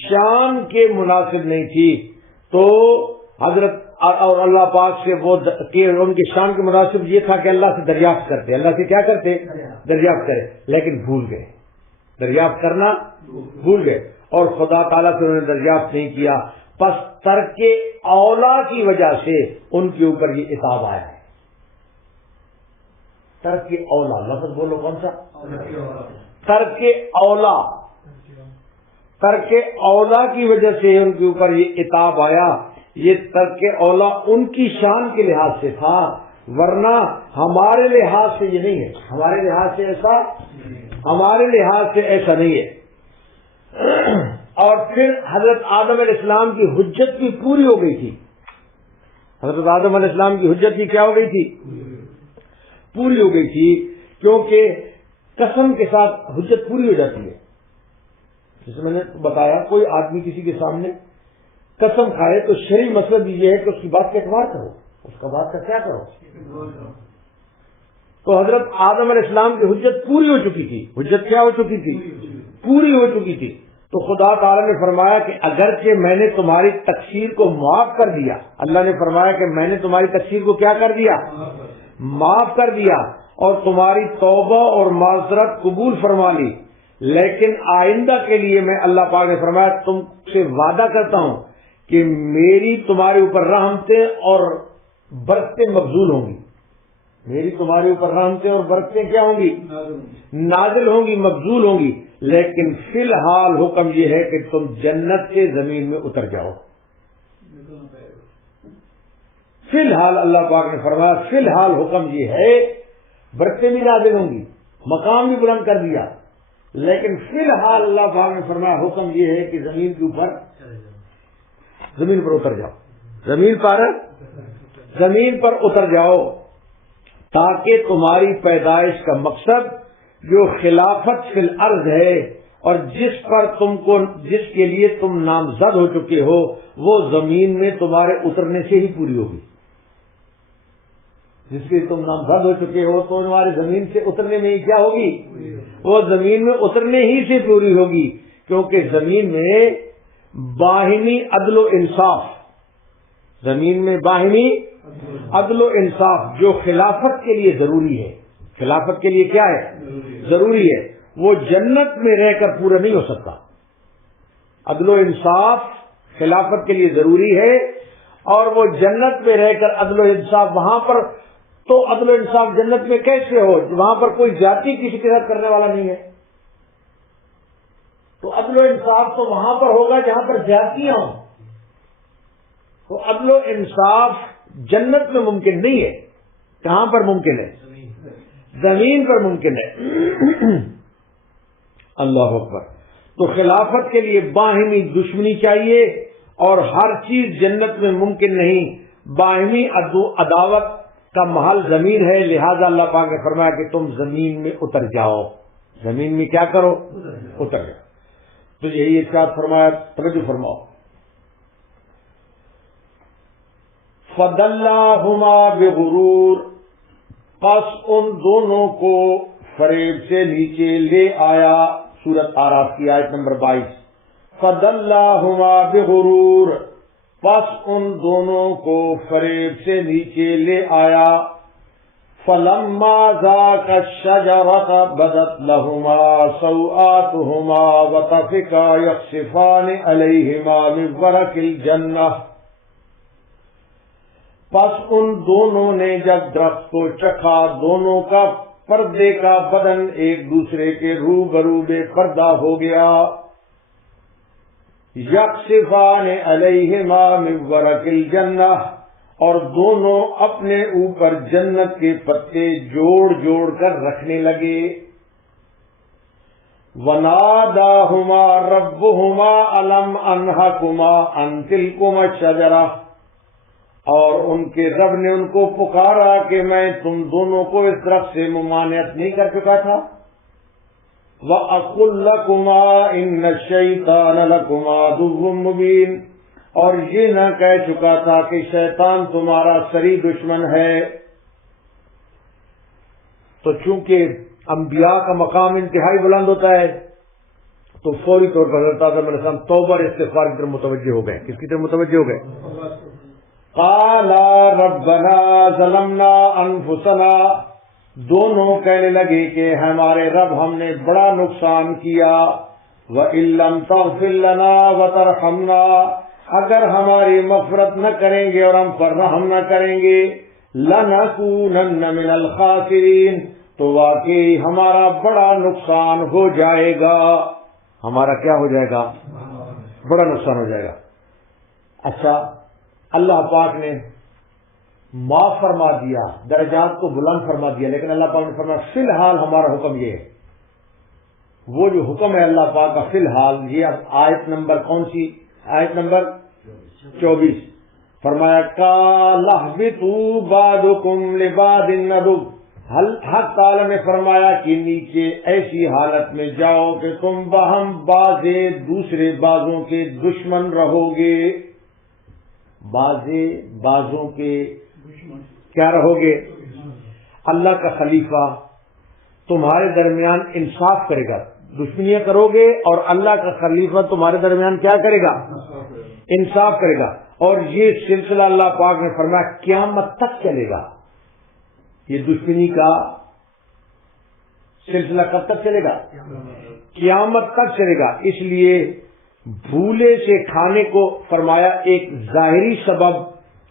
شان کے مناسب نہیں تھی، تو حضرت اور اللہ پاک سے وہ ان کے شان کے مناسب یہ تھا کہ اللہ سے دریافت کرتے، اللہ سے کیا کرتے؟ دریافت کرے، لیکن بھول گئے، دریافت کرنا بھول گئے، اور خدا تعالیٰ سے انہوں نے دریافت نہیں کیا، پس ترک اولا کی وجہ سے ان کے اوپر یہ عذاب آیا ہے۔ ترک اولا لفظ بولو، کون سا؟ ترک اولا، ترک اولا کی وجہ سے ان کے اوپر یہ عذاب آیا۔ یہ ترک اولا ان کی شان کے لحاظ سے تھا، ورنہ ہمارے لحاظ سے یہ نہیں ہے، ہمارے لحاظ سے ایسا، ہمارے لحاظ سے ایسا نہیں ہے۔ اور پھر حضرت آدم علیہ السلام کی حجت بھی پوری ہو گئی تھی۔ حضرت آدم علیہ السلام کی حجت بھی کیا ہو گئی تھی؟ پوری ہو گئی تھی، کیونکہ قسم کے ساتھ حجت پوری ہو جاتی ہے۔ جیسے میں نے بتایا، کوئی آدمی کسی کے سامنے قسم کھائے تو شرعی مسئلہ بھی یہ ہے کہ اس کی بات کا اعتبار کرو، اس کا بات کا کیا کرو۔ تو حضرت آدم علیہ السلام کی حجت پوری ہو چکی تھی۔ حجت کیا ہو چکی تھی؟ پوری ہو چکی تھی۔ تو خدا تعالیٰ نے فرمایا کہ اگرچہ میں نے تمہاری تقصیر کو معاف کر دیا، اللہ نے فرمایا کہ میں نے تمہاری تقصیر کو کیا کر دیا؟ معاف کر دیا، اور تمہاری توبہ اور معذرت قبول فرما لی، لیکن آئندہ کے لیے میں، اللہ پاک نے فرمایا، تم سے وعدہ کرتا ہوں کہ میری تمہارے اوپر رحمتیں اور برکتیں مبذول ہوں گی، میری تمہارے اوپر رحمتیں اور برکتیں کیا ہوں گی؟ نازل ہوں گی، مبذول ہوں گی، لیکن فی الحال حکم یہ ہے کہ تم جنت سے زمین میں اتر جاؤ۔ فی الحال اللہ پاک نے فرمایا، فی الحال حکم یہ ہے، برکتیں بھی نازل ہوں گی، مقام بھی بلند کر دیا، لیکن فی الحال اللہ پاک نے فرمایا حکم یہ ہے کہ زمین کے اوپر، زمین پر اتر جاؤ، زمین پر اتر جاؤ، تاکہ تمہاری پیدائش کا مقصد جو خلافت فی الارض ہے اور جس کے لیے تم نامزد ہو چکے ہو، وہ زمین میں تمہارے اترنے سے ہی پوری ہوگی۔ جس کے تم نامزد ہو چکے ہو تو تمہارے زمین سے اترنے میں ہی کیا ہوگی؟ وہ زمین میں اترنے ہی سے پوری ہوگی، کیونکہ زمین میں باہمی عدل و انصاف، زمین میں باہمی عدل و انصاف جو خلافت کے لیے ضروری ہے، خلافت کے لیے کیا ہے؟ ضروری ہے، وہ جنت میں رہ کر پورا نہیں ہو سکتا۔ عدل و انصاف خلافت کے لیے ضروری ہے، اور وہ جنت میں رہ کر عدل و انصاف وہاں پر، تو عدل و انصاف جنت میں کیسے ہو؟ وہاں پر کوئی ذاتی کسی کے ساتھ کرنے والا نہیں ہے، تو عدل و انصاف تو وہاں پر ہوگا جہاں پر زیادتیاں ہوں، تو عدل و انصاف جنت میں ممکن نہیں ہے۔ کہاں پر ممکن ہے؟ زمین پر ممکن ہے۔ اللہ اکبر۔ تو خلافت کے لیے باہمی دشمنی چاہیے، اور ہر چیز جنت میں ممکن نہیں، باہمی عداوت کا محل زمین ہے، لہذا اللہ پاک نے فرمایا کہ تم زمین میں اتر جاؤ، زمین میں کیا کرو؟ اتر جاؤ۔ تو یہی ارشاد فرمایا، توجہ فرماؤ، فَدَلَّاهُمَا بِغُرُورٍ، پس ان دونوں کو فریب سے نیچے لے آیا۔ سورۃ اعراف کی آیت نمبر 22۔ فَدَلَّاهُمَا بِغُرُورٍ، پس ان دونوں کو فریب سے نیچے لے آیا۔ فَلَمَّا ذَاقَا الشَّجَرَةَ بَدَتْ لَهُمَا سَوْآتُهُمَا وَطَفِقَا يَخْصِفَانِ عَلَيْهِمَا مِن وَرَقِ الْجَنَّةِ، پس ان دونوں نے جب درخت کو چکھا، دونوں کا پردے کا بدن ایک دوسرے کے روبرو بے پردہ ہو گیا۔ یکسفان علیہما من ورق الجنہ، اور دونوں اپنے اوپر جنت کے پتے جوڑ جوڑ کر رکھنے لگے۔ وناداہما ربہما الم انہکما عن تلکما الشجرہ، اور ان کے رب نے ان کو پکارا کہ میں تم دونوں کو اس درخت سے ممانعت نہیں کر چکا تھا؟ وَأَقُلْ لَكُمَا إِنَّ الشَّيْطَانَ لَكُمَا عَدُوٌّ مُّبِينٌ، اور یہ نہ کہہ چکا تھا کہ شیطان تمہارا سری دشمن ہے؟ تو چونکہ انبیاء کا مقام انتہائی بلند ہوتا ہے، تو فوری طور پر حضرت آدم علیہ السلام توبہ اور استغفار کی طرف متوجہ ہو گئے۔ کس کی طرف متوجہ ہو گئے؟ قَالَا رَبَّنَا ظَلَمْنَا أَنفُسَنَا، دونوں کہنے لگے کہ ہمارے رب ہم نے بڑا نقصان کیا۔ وَإِن لَّمْ تَغْفِرْ لَنَا وَتَرْحَمْنَا، اگر ہماری مغفرت نہ کریں گے اور ہم پر رحم نہ کریں گے، لَنَكُونَنَّ مِنَ الْخَاسِرِينَ، تو واقعی ہمارا بڑا نقصان ہو جائے گا۔ ہمارا کیا ہو جائے گا؟ بڑا نقصان ہو جائے گا۔ اچھا، اللہ پاک نے معاف فرما دیا، درجات کو بلند فرما دیا، لیکن اللہ پاک نے فرمایا فی الحال ہمارا حکم یہ ہے۔ وہ جو حکم ہے اللہ پاک کا فی الحال، یہ آیت نمبر کون سی؟ آیت نمبر 24۔ فرمایا قَالَ اهْبِطُوا بَعْضُكُمْ لِبَعْضٍ عَدُوٌّ، حق تعالی نے فرمایا کہ نیچے ایسی حالت میں جاؤ کہ تم باہم بازے دوسرے بازوں کے دشمن رہو گے۔ بازوں کے کیا رہو گے؟ اللہ کا خلیفہ تمہارے درمیان انصاف کرے گا، دشمنیاں کرو گے، اور اللہ کا خلیفہ تمہارے درمیان کیا کرے گا؟ انصاف کرے گا۔ اور یہ سلسلہ اللہ پاک نے فرمایا قیامت تک چلے گا۔ یہ دشمنی کا سلسلہ کب تک چلے گا؟ قیامت تک چلے گا۔ اس لیے بھولے سے کھانے کو فرمایا ایک ظاہری سبب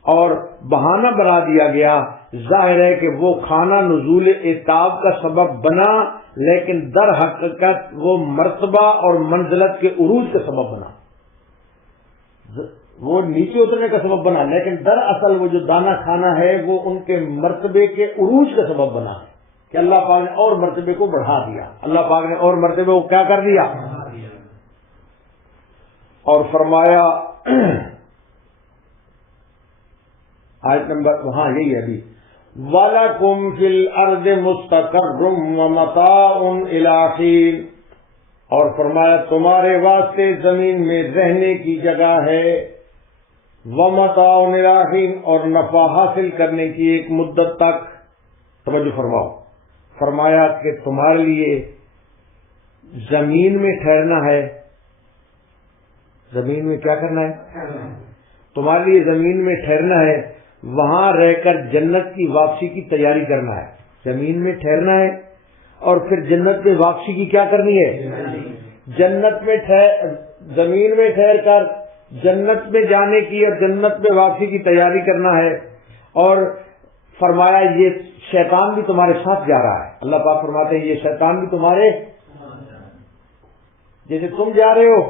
اور بہانہ بنا دیا گیا، ظاہر ہے کہ وہ کھانا نزول عتاب کا سبب بنا، لیکن در حقیقت وہ مرتبہ اور منزلت کے عروج کا سبب بنا، وہ نیچے اترنے کا سبب بنا، لیکن در اصل وہ جو دانہ کھانا ہے وہ ان کے مرتبے کے عروج کا سبب بنا ہے کہ اللہ پاک نے اور مرتبے کو بڑھا دیا، اللہ پاک نے اور مرتبے کو کیا کر دیا، اور فرمایا آیت نمبر وہاں یہی ہے ابھی، وَلَكُمْ فِي الْأَرْضِ مُسْتَقَرٌّ وَمَتَاعٌ إِلَىٰ حِينٍ، اور فرمایا تمہارے واسطے زمین میں رہنے کی جگہ ہے، وَمَتَاعٌ إِلَىٰ حِينٍ، اور نفع حاصل کرنے کی ایک مدت تک۔ توجہ فرماؤ، فرمایا کہ تمہارے لیے زمین میں ٹھہرنا ہے، زمین میں کیا کرنا ہے، تمہارے لیے زمین میں ٹھہرنا ہے، وہاں رہ کر جنت کی واپسی کی تیاری کرنا ہے، زمین میں ٹھہرنا ہے اور پھر جنت میں واپسی کی کیا کرنی ہے، جنت میں زمین میں ٹھہر کر جنت میں جانے کی اور جنت میں واپسی کی تیاری کرنا ہے۔ اور فرمایا یہ شیطان بھی تمہارے ساتھ جا رہا ہے، اللہ پاک فرماتے ہیں یہ شیطان بھی تمہارے، جیسے تم جا رہے ہو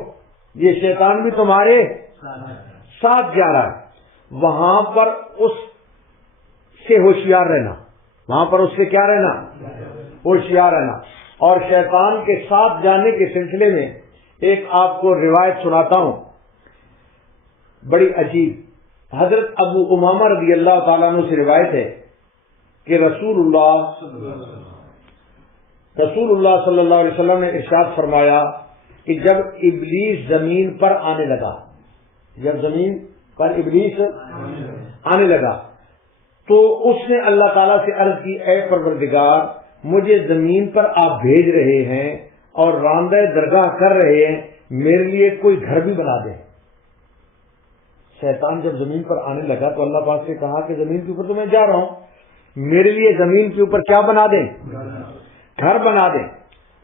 یہ شیطان بھی تمہارے ساتھ جا رہا ہے، وہاں پر اس سے ہوشیار رہنا، وہاں پر اس سے کیا رہنا، ہوشیار رہنا۔ اور شیطان کے ساتھ جانے کے سلسلے میں ایک آپ کو روایت سناتا ہوں بڑی عجیب، حضرت ابو امامہ رضی اللہ تعالیٰ عنہ سے روایت ہے کہ رسول اللہ صلی اللہ علیہ وسلم نے ارشاد فرمایا کہ جب ابلیس زمین پر آنے لگا، جب زمین پر ابلیس آنے لگا تو اس نے اللہ تعالیٰ سے عرض کی، اے پروردگار مجھے زمین پر آپ بھیج رہے ہیں اور راندہ درگاہ کر رہے ہیں، میرے لیے کوئی گھر بھی بنا دیں۔ شیطان جب زمین پر آنے لگا تو اللہ پاک سے کہا کہ زمین کے اوپر تو میں جا رہا ہوں، میرے لیے زمین کے اوپر کیا بنا دیں، گھر بنا دیں۔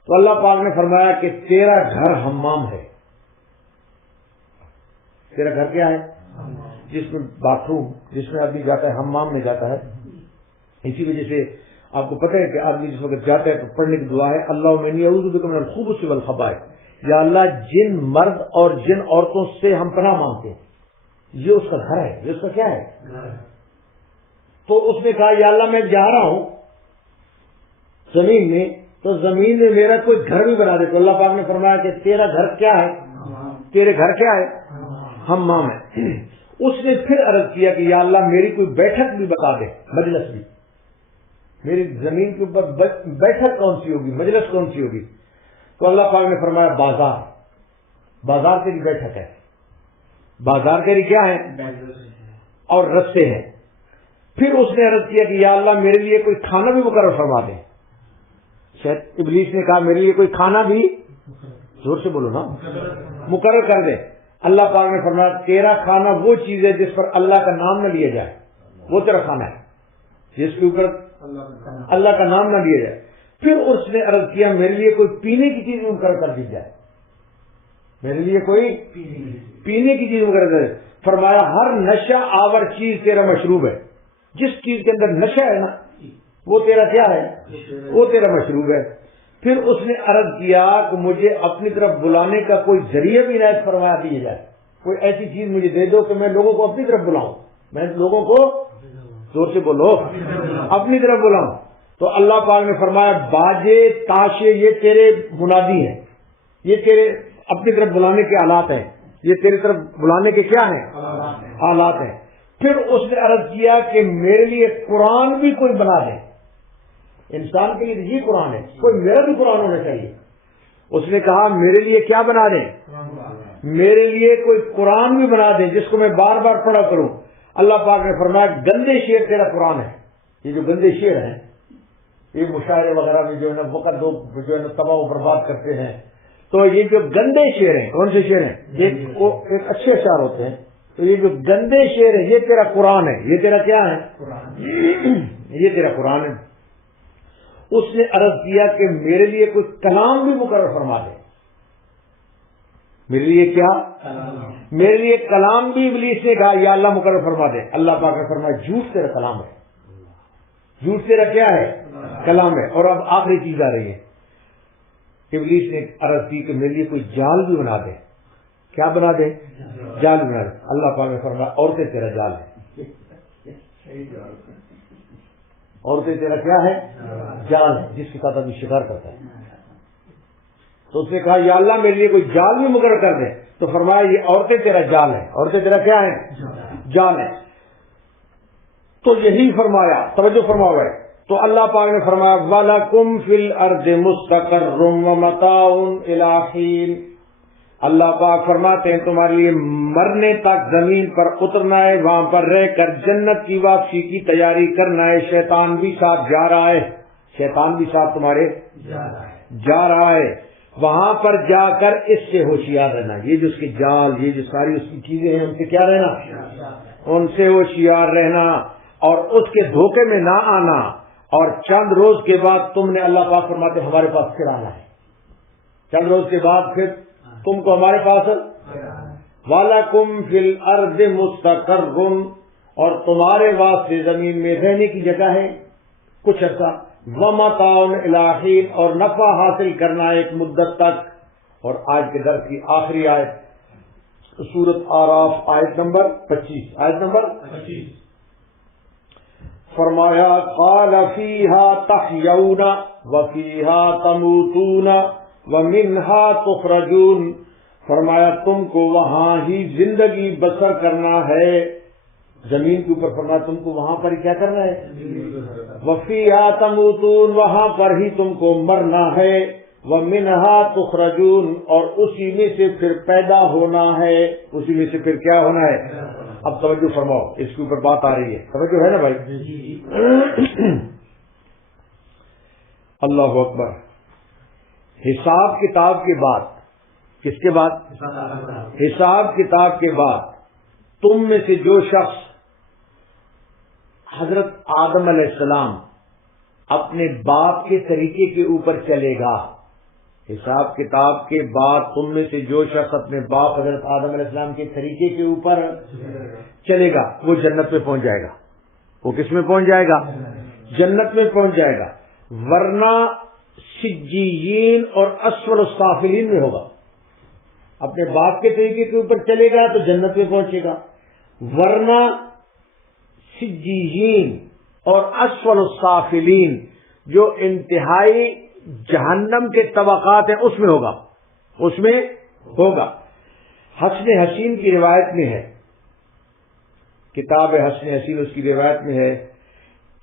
تو اللہ پاک نے فرمایا کہ تیرا گھر حمام ہے، تیرا گھر کیا ہے، جس میں باتھ روم، جس میں آدمی جاتا ہے حمام میں جاتا ہے۔ اسی وجہ سے آپ کو پتہ ہے کہ آدمی جس وقت جاتا ہے تو پڑھنے کی دعا ہے، اللہم انی اعوذ بک من الخبث والخبائث، یا اللہ جن مرد اور جن عورتوں سے ہم پناہ مانگتے ہیں، یہ اس کا گھر ہے، یہ اس کا کیا ہے۔ تو اس نے کہا یا اللہ میں جا رہا ہوں زمین میں، تو زمین میں میرا کوئی گھر بھی بنا دے۔ تو اللہ پاک نے فرمایا کہ تیرا گھر کیا ہے، تیرے گھر کیا ہے، حمام ہے۔ اس نے پھر عرض کیا کہ یا اللہ میری کوئی بیٹھک بھی بتا دے، مجلس بھی، میری زمین کے اوپر بیٹھک کون سی ہوگی، مجلس کون سی ہوگی۔ تو اللہ پاک نے فرمایا بازار، بازار تیری بیٹھک ہے، بازار تیری کیا ہے، اور رستے ہیں۔ پھر اس نے عرض کیا کہ یا اللہ میرے لیے کوئی کھانا بھی مقرر فرما دے۔ شاید ابلیس نے کہا میرے لیے کوئی کھانا بھی، زور سے بولو نا، مقرر کر دے۔ اللہ پاک نے فرمایا تیرا کھانا وہ چیز ہے جس پر اللہ کا نام نہ لیا جائے، وہ تیرا کھانا ہے جس کے اوپر اللہ کا نام نہ لیا جائے۔ پھر اس نے عرض کیا میرے لیے کوئی پینے کی چیز مقرر کر دی جائے، میرے لیے کوئی پینے کی چیز مقرر کر دے۔ فرمایا ہر نشہ آور چیز تیرا مشروب ہے، جس چیز کے اندر نشہ ہے نا وہ تیرا کیا ہے، وہ تیرا مشروب ہے۔ پھر اس نے عرض کیا کہ مجھے اپنی طرف بلانے کا کوئی ذریعہ بھی عنایت فرما دیے جائے، کوئی ایسی چیز مجھے دے دو کہ میں لوگوں کو اپنی طرف بلاؤں، میں لوگوں کو، زور سے بولو، اپنی طرف بلاؤں۔ تو اللہ پاک نے فرمایا باجے تاشے یہ تیرے منادی ہیں، یہ تیرے اپنی طرف بلانے کے آلات ہیں، یہ تیری طرف بلانے کے کیا ہیں، آلات ہیں۔ پھر اس نے عرض کیا کہ میرے لیے قرآن بھی کوئی بنا دے، انسان کے لیے یہ قرآن ہے، کوئی میرا بھی قرآن ہونا چاہیے۔ اس نے کہا میرے لیے کیا بنا دیں، میرے لیے کوئی قرآن بھی بنا دیں جس کو میں بار بار پڑھا کروں۔ اللہ پاک نے فرمایا گندے شعر تیرا قرآن ہے۔ یہ جو گندے شعر ہیں، یہ مشاعرے وغیرہ میں جو ہے نا وقت لوگ جو ہے نا تباہ و برباد کرتے ہیں، تو یہ جو گندے شعر ہیں، کون سے شعر ہیں، ایک اچھے اشعار ہوتے ہیں، تو یہ جو گندے شعر ہیں یہ تیرا قرآن ہے، یہ تیرا کیا ہے، یہ تیرا قرآن ہے۔ اس نے عرض کیا کہ میرے لیے کوئی کلام بھی مقرر فرما دے، میرے لیے کیا؟ میرے لیے کلام بھی ابلیس نے کہا یا اللہ مقرر فرما دے. اللہ پاک نے فرمایا جھوٹ تیرا کلام ہے. جھوٹ تیرا کیا ہے؟ کلام ہے. اور اب آخری چیز آ رہی ہے. ابلیس نے عرض کی کہ میرے لیے کوئی جال بھی بنا دے. کیا بنا دے؟ جال بنا دے. اللہ پاک نے فرمایا عورتیں تیرا جال ہے. عورتیں تیرا کیا ہے؟ جال ہے جس کے ساتھ آدمی شکار کرتا ہے. تو اس نے کہا یا اللہ میرے لیے کوئی جال بھی مقرر کر دے. تو فرمایا یہ عورتیں تیرا جال ہے. عورتیں تیرا کیا ہے؟ جال ہے. تو یہی فرمایا. توجہ فرماؤ ہے. تو اللہ پاک نے فرمایا وَلَكُمْ فِي الْأَرْضِ مُسْتَقَرٌّ وَمَتَاعٌ إِلَىٰ حِينٍ. اللہ پاک فرماتے ہیں تمہارے لیے مرنے تک زمین پر اترنا ہے, وہاں پر رہ کر جنت کی واپسی کی تیاری کرنا ہے. شیطان بھی ساتھ جا رہا ہے. شیطان بھی ساتھ تمہارے جا رہا ہے. وہاں پر جا کر اس سے ہوشیار رہنا. یہ جو اس کے جال, یہ جو ساری اس کی چیزیں ہیں, ان سے کیا رہنا؟ ان سے ہوشیار رہنا اور اس کے دھوکے میں نہ آنا. اور چند روز کے بعد تم نے, اللہ پاک فرماتے ہمارے پاس پھر آنا ہے. چند روز کے بعد پھر تم کو ہمارے پاس. وَلَكُمْ فِي الْأَرْضِ مُسْتَقَرٌّ. اور تمہارے واسطے زمین میں رہنے کی جگہ ہے کچھ عرصہ. وَمَتَاعٌ إِلَىٰ حِينٍ. اور نفع حاصل کرنا ایک مدت تک. اور آج کے درس کی آخری آیت سورۃ آراف آیت نمبر 25. آیت نمبر 25 فرمایا قال فِيهَا تَحْيَوْنَ وَفِيهَا تَمُوتُونَ وَمِنْهَا تُخْرَجُونَ. فرمایا تم کو وہاں ہی زندگی بسر کرنا ہے. زمین کے اوپر فرمایا تم کو وہاں پر ہی کیا کرنا ہے؟ وَفِيهَا تَمُوتُونَ. وہاں پر ہی تم کو مرنا ہے. وَمِنْهَا تُخْرَجُونَ. اور اسی میں سے پھر پیدا ہونا ہے. اسی میں سے پھر کیا ہونا ہے؟ اب توجہ فرماؤ, اس کے اوپر بات آ رہی ہے. توجہ ہے نا بھائی؟ اللہ اکبر. حساب کتاب کے بعد, کس کے بعد؟ حساب کتاب کے بعد تم میں سے جو شخص حضرت آدم علیہ السلام اپنے باپ کے طریقے کے اوپر چلے گا, حساب کتاب کے بعد تم میں سے جو شخص اپنے باپ حضرت آدم علیہ السلام کے طریقے کے اوپر چلے گا وہ جنت میں پہنچ جائے گا. وہ کس میں پہنچ جائے گا؟ جنت میں پہنچ جائے گا. ورنہ سجیین اور اسفل السافلین میں ہوگا. اپنے باپ کے طریقے کے اوپر چلے گا تو جنت میں پہنچے گا. ورنہ سجیین اور اسفل السافلین جو انتہائی جہنم کے طبقات ہیں اس میں ہوگا. اس میں ہوگا. حسن حسین کی روایت میں ہے, کتاب حسن حسین اس کی روایت میں ہے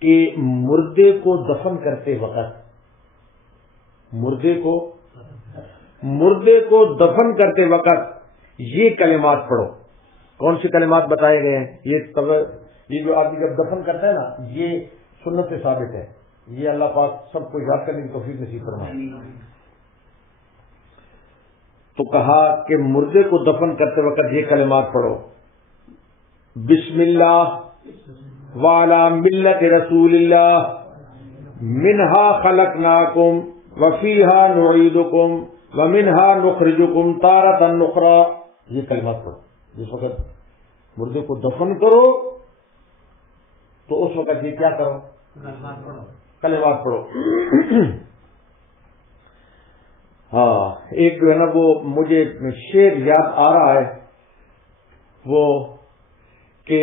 کہ مردے کو دفن کرتے وقت, مردے کو دفن کرتے وقت یہ کلمات پڑھو. کون سے کلمات بتائے گئے ہیں؟ یہ جو آدمی جب دفن کرتا ہے نا, یہ سنت سے ثابت ہے. یہ اللہ پاک سب کو یاد کرنے کی توفیق نصیب فرمائے. تو کہا کہ مردے کو دفن کرتے وقت یہ کلمات پڑھو. بسم اللہ وعلی ملت رسول اللہ منہا خلقناکم وفیہا نعیدکم ومنہا نخرجکم تارۃ اخری. یہ کلمات پڑھو. جس وقت مردے کو دفن کرو تو اس وقت یہ کیا کرو؟ کلمات پڑھو. ہاں, ایک جو ہے نا وہ مجھے شعر یاد آ رہا ہے, وہ کہ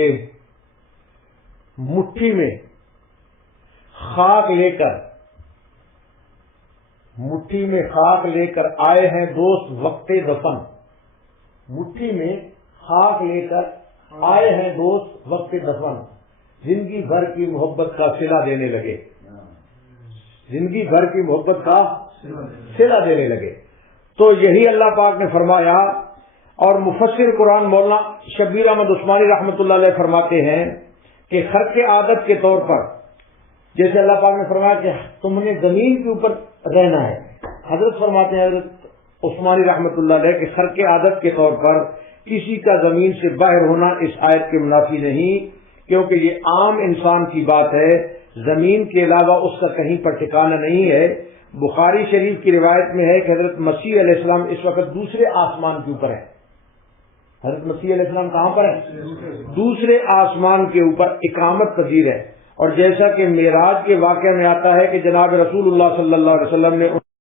مٹھی میں خاک لے کر آئے ہیں دوست وقت دفن. مٹھی میں خاک لے کر آئے ہیں دوست وقت دفن. زندگی بھر کی محبت کا صلہ دینے لگے. زندگی بھر کی محبت کا صلہ دینے لگے. تو یہی اللہ پاک نے فرمایا. اور مفسر قرآن مولانا شبیر احمد عثمانی رحمۃ اللہ علیہ فرماتے ہیں کہ خرق عادت کے طور پر, جیسے اللہ پاک نے فرمایا کہ تم نے زمین کے اوپر رہنا ہے, حضرت فرماتے ہیں حضرت عثمانی رحمۃ اللہ علیہ کہ خرق عادت کے طور پر کسی کا زمین سے باہر ہونا اس آیت کے منافی نہیں, کیونکہ یہ عام انسان کی بات ہے. زمین کے علاوہ اس کا کہیں پر ٹھکانہ نہیں ہے. بخاری شریف کی روایت میں ہے کہ حضرت مسیح علیہ السلام اس وقت دوسرے آسمان کے اوپر ہے. حضرت مسیح علیہ السلام کہاں پر ہے؟ دوسرے آسمان کے اوپر اقامت پذیر ہے. اور جیسا کہ معراج کے واقعے میں آتا ہے کہ جناب رسول اللہ صلی اللہ علیہ وسلم نے